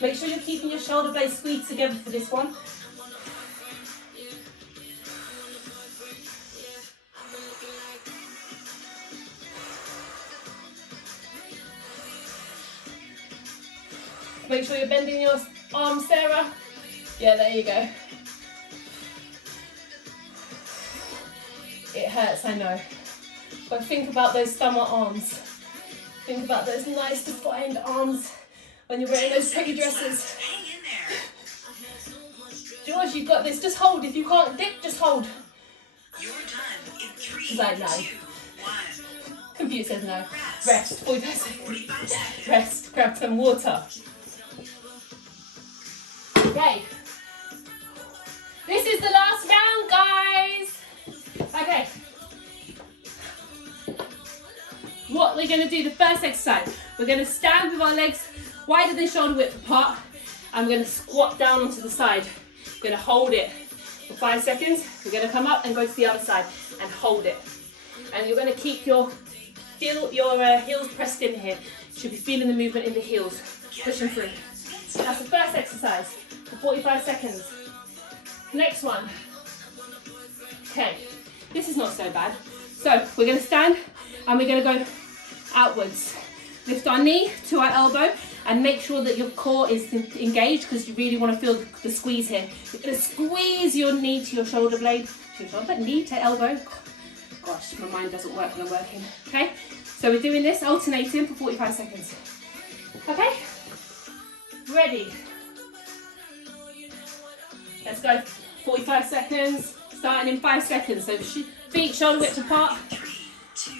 Make sure you're keeping your shoulder blades squeezed together for this one. Make sure you're bending your arms, Sarah. Yeah, there you go. It hurts, I know. But think about those summer arms. Think about those nice defined arms when you're wearing those pretty dresses. Hang in there. George, you've got this. Just hold. If you can't dip, just hold. You're done in 3, She's like, no. 2, 1. Computer says no. Rest. 45 seconds. 45 seconds. Rest. Grab some water. Okay. This is the last round, guys. Okay. What we're going to do, the first exercise, we're going to stand with our legs wider than shoulder width apart, and we're going to squat down onto the side. We're going to hold it for 5 seconds. We're going to come up and go to the other side and hold it. And you're going to keep your heels pressed in here. You should be feeling the movement in the heels, pushing through. That's the first exercise for 45 seconds. Next one. Okay, this is not so bad. So we're going to stand and we're going to go outwards. Lift our knee to our elbow and make sure that your core is engaged because you really want to feel the squeeze here. You're going to squeeze your knee to your shoulder blade, knee to elbow. Gosh, my mind doesn't work when I'm working. Okay, so we're doing this alternating for 45 seconds. Okay, ready. Let's go. 45 seconds, starting in 5 seconds. So feet shoulder width apart. 3, 2,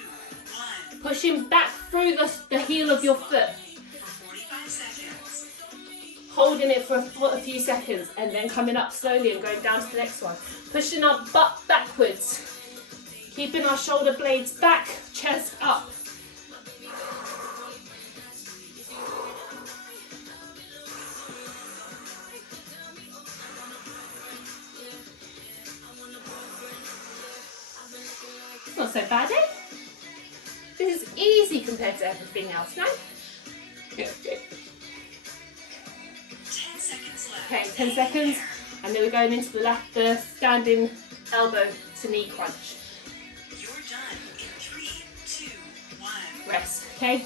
1. Pushing back through the heel of your foot. For holding it for a few seconds, and then coming up slowly and going down to the next one. Pushing our butt backwards. Keeping our shoulder blades back, chest up. It's not so bad, eh? This is easy compared to everything else, no? 10 seconds left. Okay, 10 seconds, and then we're going into the standing elbow to knee crunch. You're done in 3, 2, 1. Rest, okay?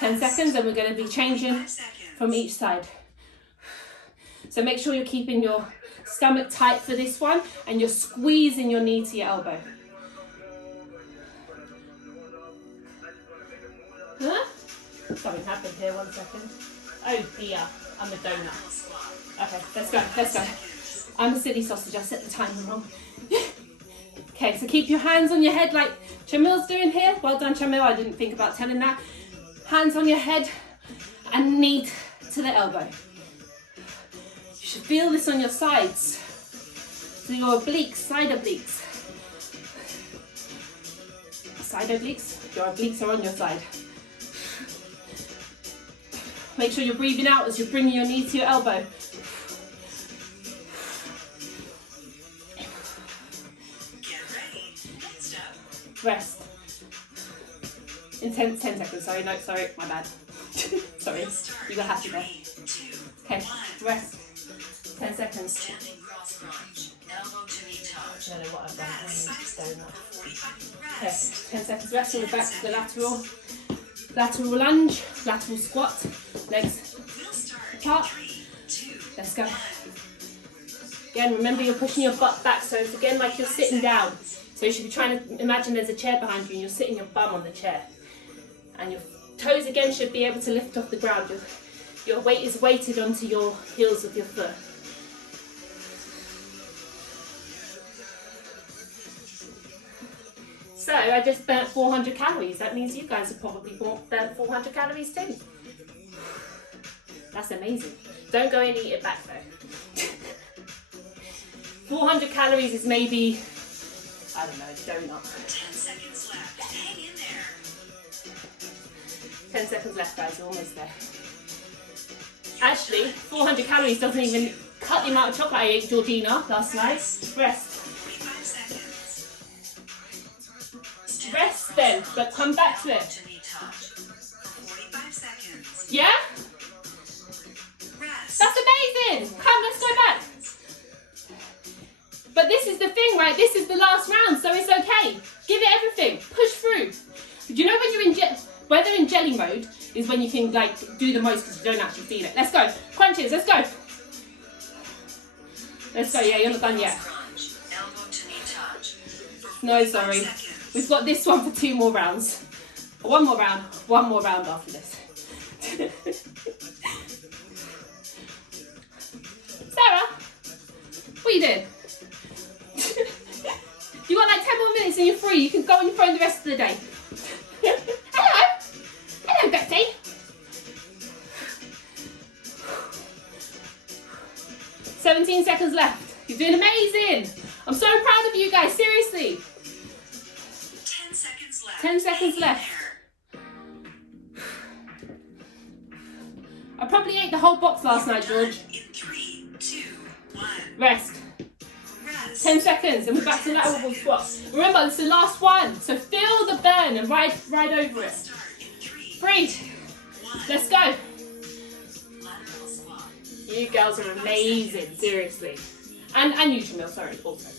10 seconds, and we're going to be changing 5 seconds. from each side. So make sure you're keeping your stomach tight for this one, and you're squeezing your knee to your elbow. Huh? Something happened here, 1 second. Oh dear, I'm a donut. Okay, let's go, let's go. I'm a silly sausage, I set the timer wrong. Okay, so keep your hands on your head like Chamil's doing here. Well done, Chamil, I didn't think about telling that. Hands on your head and knee to the elbow. You should feel this on your sides. So your obliques, side obliques. Side obliques, your obliques are on your side. Make sure you're breathing out as you're bringing your knee to your elbow. Get ready. Next up. Rest. In 10 seconds, sorry, no, sorry, my bad. Sorry, you got happy there. 3, 2, Okay, 1. rest. 10 seconds. Standing cross crunch. Elbow to knee touch. I don't know what I've done. I Rest. need to donut. 45 Okay, rest. 10 seconds rest, and we're back to the lateral lunge, lateral squat, legs We'll start apart. in 3, 2, Let's go. 1. Again, remember you're pushing your butt back, so it's again like you're sitting down. So you should be trying to imagine there's a chair behind you and you're sitting your bum on the chair. And your toes again should be able to lift off the ground. Your weight is weighted onto your heels of your foot. So I just burnt 400 calories. That means you guys have probably burnt 400 calories too. That's amazing. Don't go and eat it back though. 400 calories is maybe, I don't know, a donut. 10 seconds left. Hang in there. 10 seconds left, guys, we're almost there. Actually, 400 calories doesn't even cut the amount of chocolate I ate Georgina last night. Rest. 45 seconds. Rest then, but come back to it. To knee touch. 45 seconds. Yeah? Rest. That's amazing! Come, let's go back. But this is the thing, right? This is the last round, so it's okay. Give it everything. Push through. Do you know when you're in whether in jelly mode is when you can like do the most because you don't actually feel it. Let's go. Crunches, let's go. Let's go, yeah, you're not done yet. Crunch. Elbow to knee touch. No, sorry. We've got this one for 2 more rounds. One more round after this. Sarah, what are you doing? You got like 10 more minutes and you're free. You can go on your phone the rest of the day. Hello. Hello, Betsy. "17 seconds left. You're doing amazing. I'm so proud of you guys, seriously. 10 seconds left. 10 seconds left. I probably ate the whole box last night, George. In 3, 2, 1. Rest. Rest. 10 seconds and we're back to lateral squats. Remember, it's the last one, so feel the burn and ride over it. Start in 3, 3, 1. let's go. Lateral squat. You girls are amazing, seriously. And you, Jamil, sorry, also.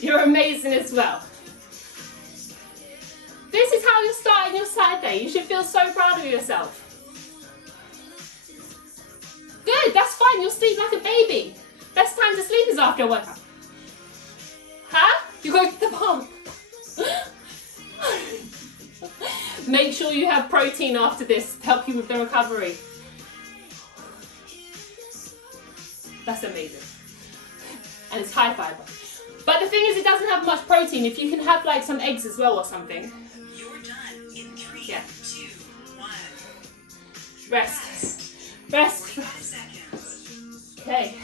You're amazing as well. This is how you're starting your Saturday. You should feel so proud of yourself. Good, that's fine. You'll sleep like a baby. Best time to sleep is after a workout. Huh? You're going to the pump. Make sure you have protein after this to help you with the recovery. That's amazing. And it's high fiber. But the thing is, it doesn't have much protein. If you can have like some eggs as well or something. You're done in 3, Yeah. 2, 1. Rest. Rest. 45 seconds. Okay.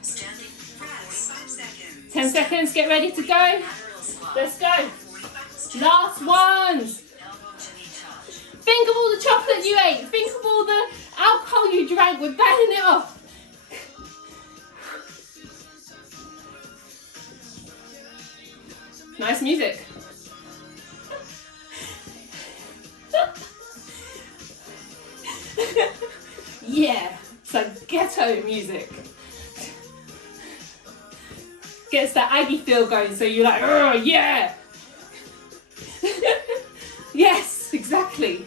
Standing press. 45 seconds. 10 seconds, get ready to go. Lateral squat. Let's go. 45 Last ones. elbow to knee touch. Think of all the chocolate you ate. Think of all the alcohol you drank. We're burning it off. Nice music. Yeah, so ghetto music. Gets that Aggie feel going, so you're like, oh yeah. Yes, exactly.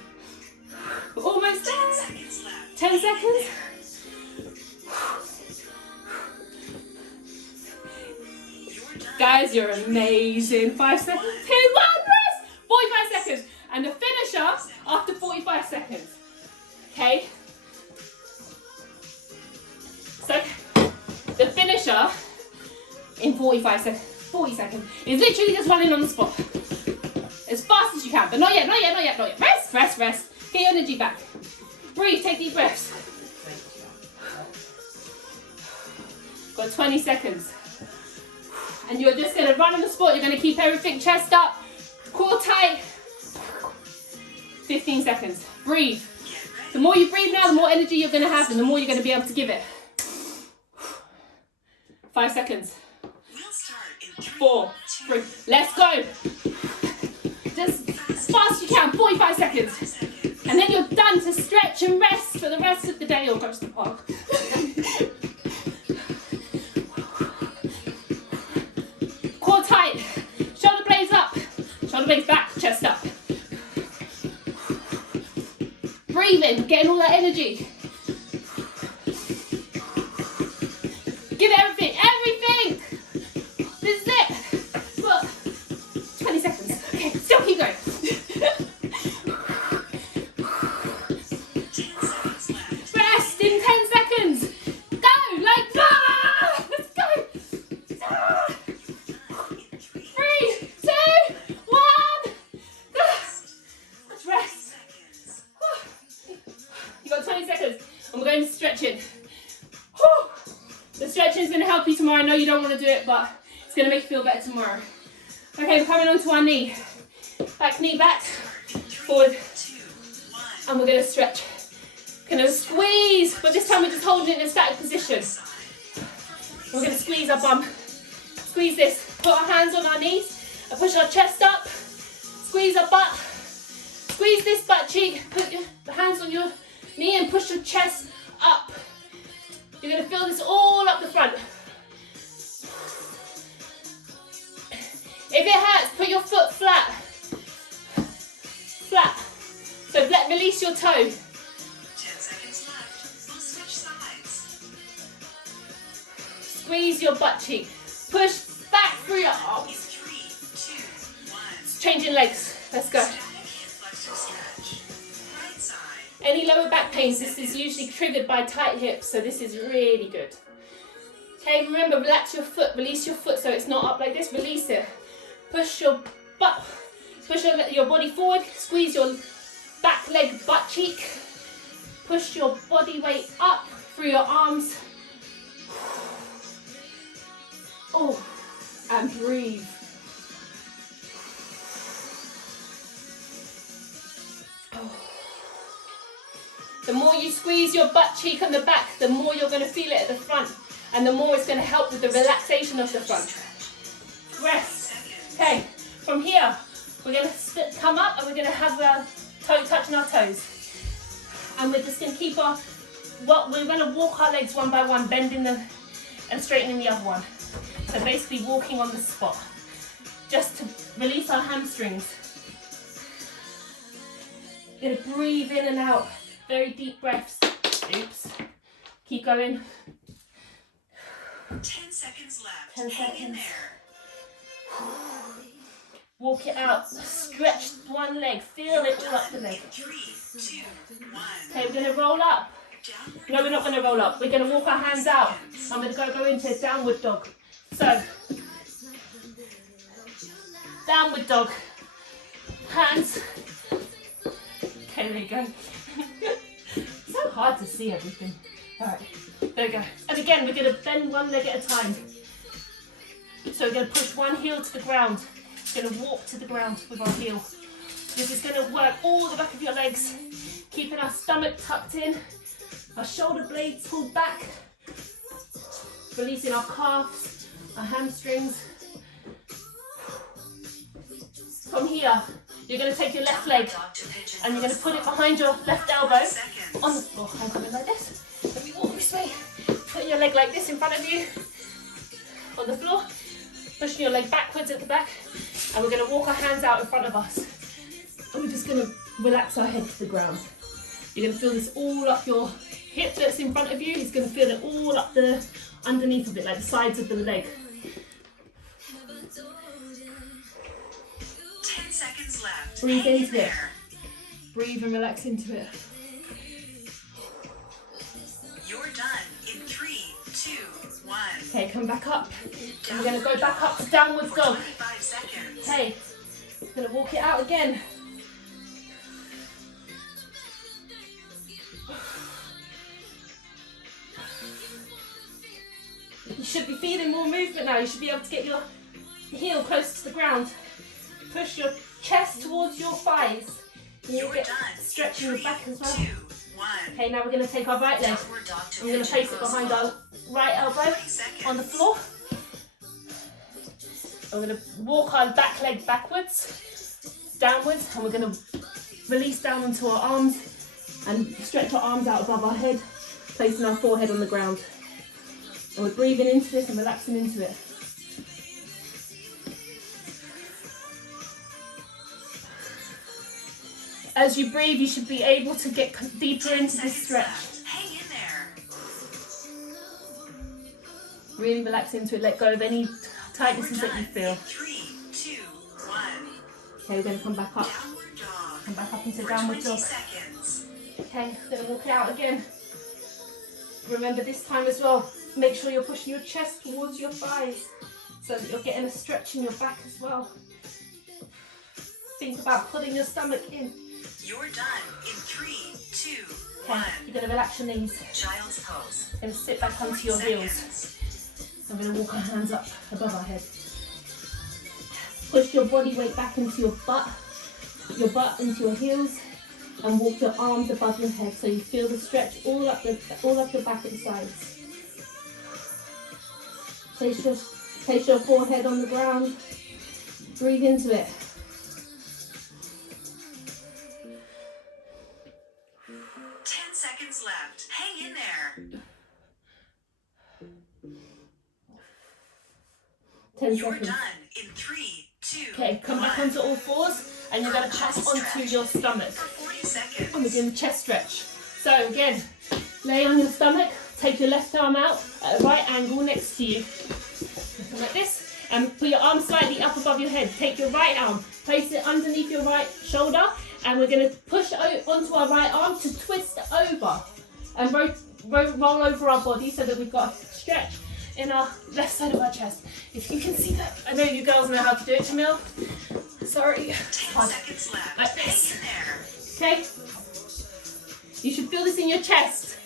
Almost 10 there. seconds left. 10 seconds. You're done. Guys, you're amazing. 5 seconds. 2, 1, rest. 45 seconds. And the finisher after 45 seconds. Okay? So, the finisher in 40 seconds is literally just running on the spot. As fast as you can. But not yet. Rest. Get your energy back. Breathe, take deep breaths. Got 20 seconds. And you're just going to run on the spot. You're going to keep everything chest up, core tight. 15 seconds. Breathe. The more you breathe now, the more energy you're going to have and the more you're going to be able to give it. 5 seconds. We'll start in 3, 4, 3. Let's go. Just as fast as you can. 45 seconds. And then you're done to stretch and rest for the rest of the day or go to the park. Core tight. Shoulder blades up. Shoulder blades back. Chest up. Breathing. Getting all that energy. Give it everything. Everything. This is it. Look. 20 seconds. Okay. Still keep going. 10 seconds left. Rest in 10 seconds. Go. Like, ah! Let's go. Ah! 3, 2, 1. Let's rest. Seconds. You got 20 seconds. And we're going to stretching. Whew. The stretching is going to help you tomorrow. I know you don't want to do it, but it's going to make you feel better tomorrow. Okay, we're coming onto our knee. Back knee back. Forward. 2, 1. And we're going to stretch. Going to squeeze. But this time we're just holding it in a static position. We're going to squeeze our bum. Squeeze this. Put our hands on our knees. And push our chest up. Squeeze our butt. Squeeze this butt cheek. Put your hands on your knee and push your chest up. You're going to feel this all up the front. If it hurts, put your foot flat. Flat. So release your toe. 10 seconds left. We'll switch sides. Squeeze your butt cheek. Push back through your In arms. 3, 2, 1. Changing legs. Let's go. Static hip flexor stretch. Right side. Any lower back pains, this is usually triggered by tight hips, so this is really good. Okay, remember, relax your foot, release your foot so it's not up like this, release it. Push your butt, push your body forward, squeeze your back leg butt cheek. Push your body weight up through your arms. Oh, and breathe. The more you squeeze your butt cheek on the back, the more you're going to feel it at the front, and the more it's going to help with the relaxation of the front. Rest. Okay, from here, we're going to come up and we're going to have our toe touching our toes. And we're just going to keep our, we're going to walk our legs one by one, bending them and straightening the other one. So basically walking on the spot, just to release our hamstrings. You're going to breathe in and out. Very deep breaths. Oops. Keep going. 10 seconds left. 10 Hang in seconds. there. Walk it out. Stretch one leg. Feel it all up the leg. 3, 2, 1. Okay, we're going to roll up. Downward. No, we're not going to roll up. We're going to walk our hands out. I'm going to go into downward dog. So, downward dog. Hands. Okay, there you go. So so hard to see everything. All right, there we go. And again, we're going to bend one leg at a time. So we're going to push one heel to the ground. We're going to walk to the ground with our heel. This is going to work all the back of your legs, keeping our stomach tucked in, our shoulder blades pulled back, releasing our calves, our hamstrings. From here, you're going to take your left leg and you're going to put it behind your left elbow on the floor. I'm coming like this. Let me walk this way. Putting your leg like this in front of you on the floor. Pushing your leg backwards at the back. And we're going to walk our hands out in front of us. And we're just going to relax our head to the ground. You're going to feel this all up your hip that's in front of you. It's going to feel it all up the underneath of it, like the sides of the leg. 10 seconds left. Breathe Hang in into it. there. Breathe and relax into it. You're done in 3, 2, 1. Okay, come back up. And we're going to go back up to downward For dog. 25 seconds. Okay, going to walk it out again. You should be feeling more movement now. You should be able to get your heel close to the ground. Push your chest towards your thighs. And you'll You're get done. stretching your back as well. 2, 1. Okay, now we're going to take our right leg. Downward dog to I'm going to place it behind our right elbow 20 seconds. on the floor. I'm going to walk our back leg backwards, downwards, and we're going to release down onto our arms and stretch our arms out above our head, placing our forehead on the ground. And we're breathing into this and relaxing into it. As you breathe, you should be able to get deeper 10 into this seconds stretch. left. Hang in there. Really relax into it. Let go of any tightnesses that you feel. 3, 2, 1. Okay, we're going to come back up. Downward dog. Come back up into For downward 20 dog. seconds. Okay, going to walk it out again. Remember this time as well, make sure you're pushing your chest towards your thighs so that you're getting a stretch in your back as well. Think about pulling your stomach in. You're done in 3, 2, Okay, 1. you're going to relax your knees Child's pose. and sit back onto 40 your heels. seconds. I'm going to walk our hands up above our head. Push your body weight back into your butt into your heels, and walk your arms above your head so you feel the stretch all up the back and sides. Place your forehead on the ground. Breathe into it. Seconds left. Hang in there. 10 You're seconds. done in 3, 2, Okay, come back 1. onto all fours and you're going to come onto your stomach. For 40 seconds. And we're doing the chest stretch. So again, lay on your stomach, take your left arm out at a right angle next to you. Like this. And put your arm slightly up above your head. Take your right arm, place it underneath your right shoulder, and we're going to push onto our right arm to twist over and roll over our body so that we've got a stretch in our left side of our chest. If you can see that, I know you girls know how to do it, Jamil. Sorry. 10 seconds left. Like this. Hang in there. Okay? You should feel this in your chest.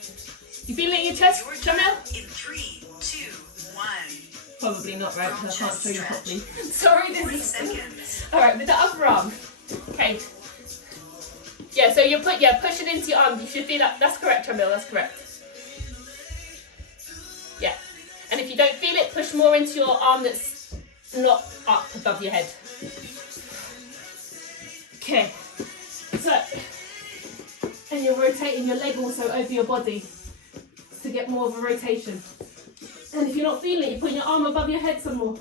You feel it in your chest, You're Jamil? done in 3, 2, 1. Probably not, right? Because I can't show you properly. Sorry, 40 this is... seconds. Alright, with the upper arm. Okay. Yeah, so you push it into your arm. You should feel that. That's correct, Jamil. That's correct. Yeah. And if you don't feel it, push more into your arm that's not up above your head. Okay. So, and you're rotating your leg also over your body to get more of a rotation. And if you're not feeling it, you're putting your arm above your head some more.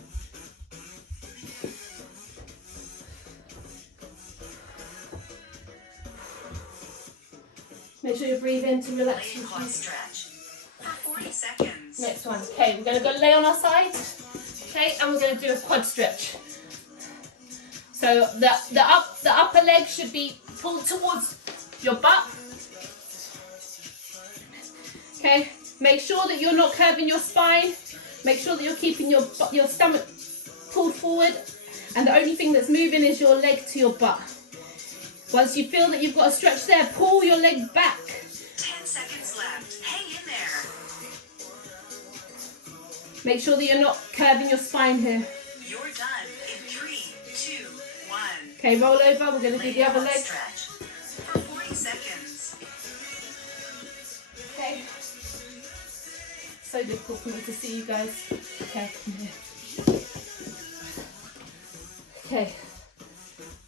Make sure you breathe in to relax Lay your quad face. stretch. For 40 seconds. Next one. Okay, we're going to go lay on our side. Okay, and we're going to do a quad stretch. So the upper leg should be pulled towards your butt. Okay, make sure that you're not curving your spine. Make sure that you're keeping your stomach pulled forward, and the only thing that's moving is your leg to your butt. Once you feel that you've got a stretch there, pull your leg back. 10 seconds Make sure that you're not curving your spine here. You're done in 3, 2, 1. Okay, roll over. We're going to do the other leg. Stretch for 40 seconds. Okay. So difficult for me to see you guys. Okay, come here. Okay.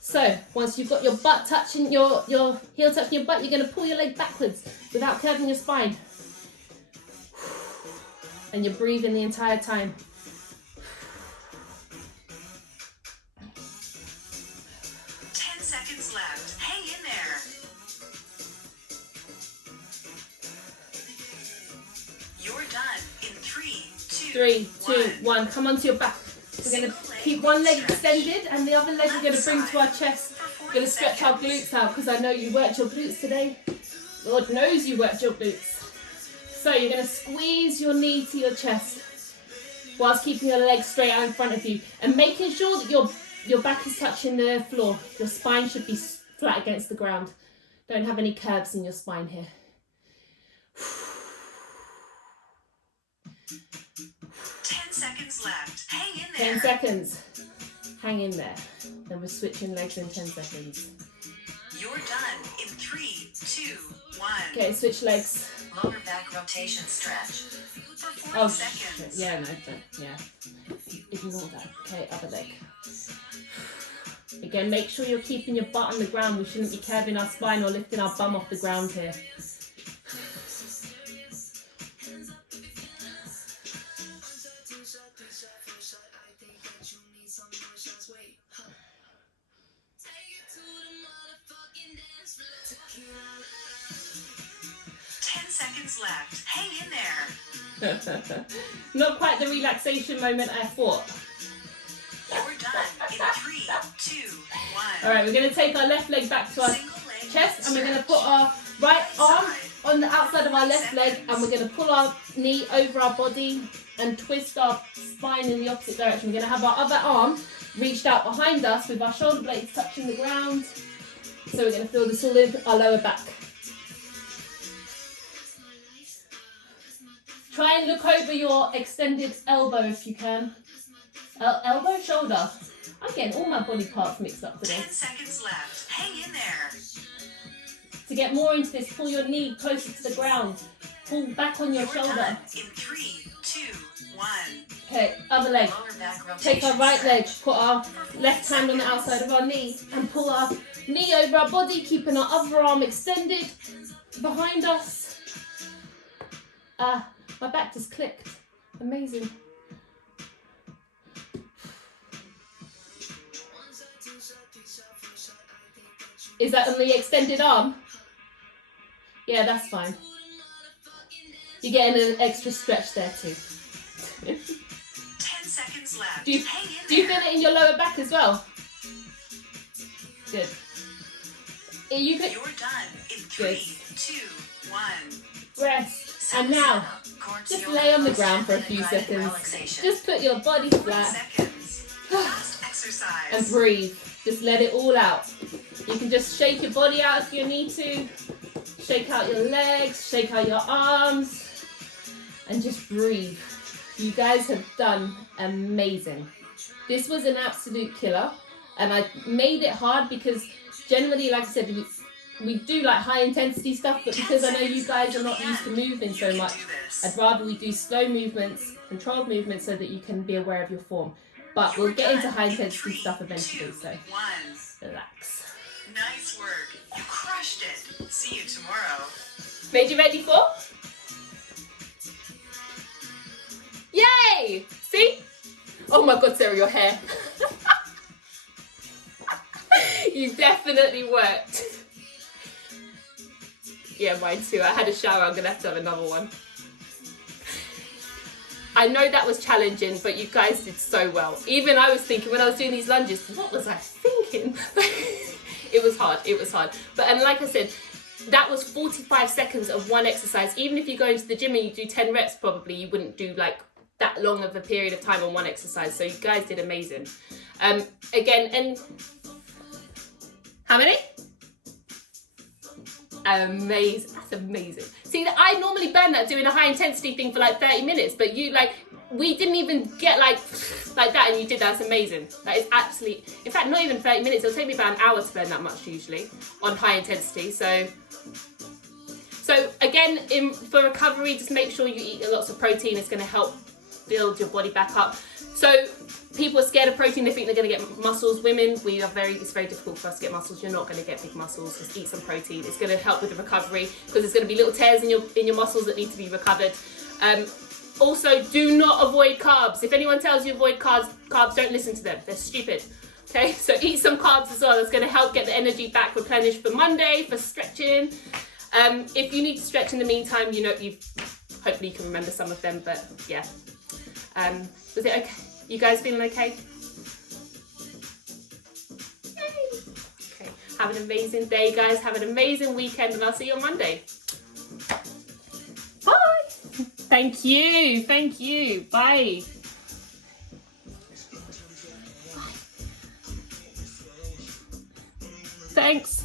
So once you've got your butt touching your heel touching your butt, you're going to pull your leg backwards without curving your spine. And you're breathing the entire time. Left. Hang in there. You're done in 3, 2, 1. Come onto your back. We're going to keep one leg extended and the other leg we're going to bring to our chest. We're going to stretch our glutes out because I know you worked your glutes today. Lord knows you worked your glutes. So you're going to squeeze your knee to your chest whilst keeping your legs straight out in front of you and making sure that your back is touching the floor. Your spine should be flat against the ground. Don't have any curves in your spine here. 10 seconds left. Hang in there. 10 seconds. Hang in there. Then we're switching legs in 10 seconds. You're done in 3, 2, 1. Okay, switch legs. Lower back rotation stretch for 40 seconds. Shit. Yeah, no, yeah. Ignore that. Okay, other leg. Again, make sure you're keeping your butt on the ground. We shouldn't be curving our spine or lifting our bum off the ground here. Left. Hang in there. Not quite the relaxation moment I thought. You're done in 3, 2, 1. All right, we're going to take our left leg back to our chest and we're going to put our right arm on the outside of our left leg and we're going to pull our knee over our body and twist our spine in the opposite direction. We're going to have our other arm reached out behind us with our shoulder blades touching the ground. So we're going to feel this all in our lower back. Try and look over your extended elbow if you can. Elbow, shoulder. I'm getting all my body parts mixed up today. 10 seconds left. Hang in there. To get more into this, pull your knee closer to the ground. Pull back on your shoulder. Done in 3, 2, 1. Okay, other leg. Take our right leg, put our left hand on the outside of our knee and pull our knee over our body, keeping our other arm extended behind us. My back just clicked. Amazing. Is that on the extended arm? Yeah, that's fine. You're getting an extra stretch there too. 10 seconds left. Do you feel it in your lower back as well? Good. You're done in 3, 2, 1. Rest. And now, just lay on the ground for a few seconds. Just put your body flat. And breathe. Just let it all out. You can just shake your body out if you need to. Shake out your legs, shake out your arms. And just breathe. You guys have done amazing. This was an absolute killer. And I made it hard because generally, like I said, we do like high intensity stuff, but because I know you guys are not used to moving so much, I'd rather we do slow movements, controlled movements so that you can be aware of your form. But we'll get into high intensity stuff eventually, so relax. Nice work. You crushed it. See you tomorrow. Made you ready for? Yay! See? Oh my God, Sarah, your hair. You definitely worked. Yeah, mine too. I had a shower. I'm going to have another one. I know that was challenging, but you guys did so well. Even I was thinking when I was doing these lunges, what was I thinking? It was hard. It was hard. But and like I said, that was 45 seconds of one exercise. Even if you go into the gym and you do 10 reps, probably you wouldn't do like that long of a period of time on one exercise. So you guys did amazing. Again, and how many? Amazing. That's amazing. See, I normally burn that doing a high intensity thing for like 30 minutes, but you like we didn't even get like that, and you did that. That's amazing. That is absolutely, in fact, not even 30 minutes. It'll take me about an hour to burn that much usually on high intensity. So again, for recovery, just make sure you eat lots of protein. It's going to help build your body back up. So people are scared of protein. They think they're going to get muscles. Women, it's very difficult for us to get muscles. You're not going to get big muscles. Just eat some protein. It's going to help with the recovery because there's going to be little tears in your muscles that need to be recovered. Also, do not avoid carbs. If anyone tells you avoid carbs, don't listen to them. They're stupid. Okay, so eat some carbs as well. That's going to help get the energy back replenished for Monday, for stretching. If you need to stretch in the meantime, hopefully you can remember some of them, but yeah. Was it okay? You guys feeling okay? Yay! Okay, have an amazing day, guys. Have an amazing weekend, and I'll see you on Monday. Bye! Thank you. Bye. Thanks.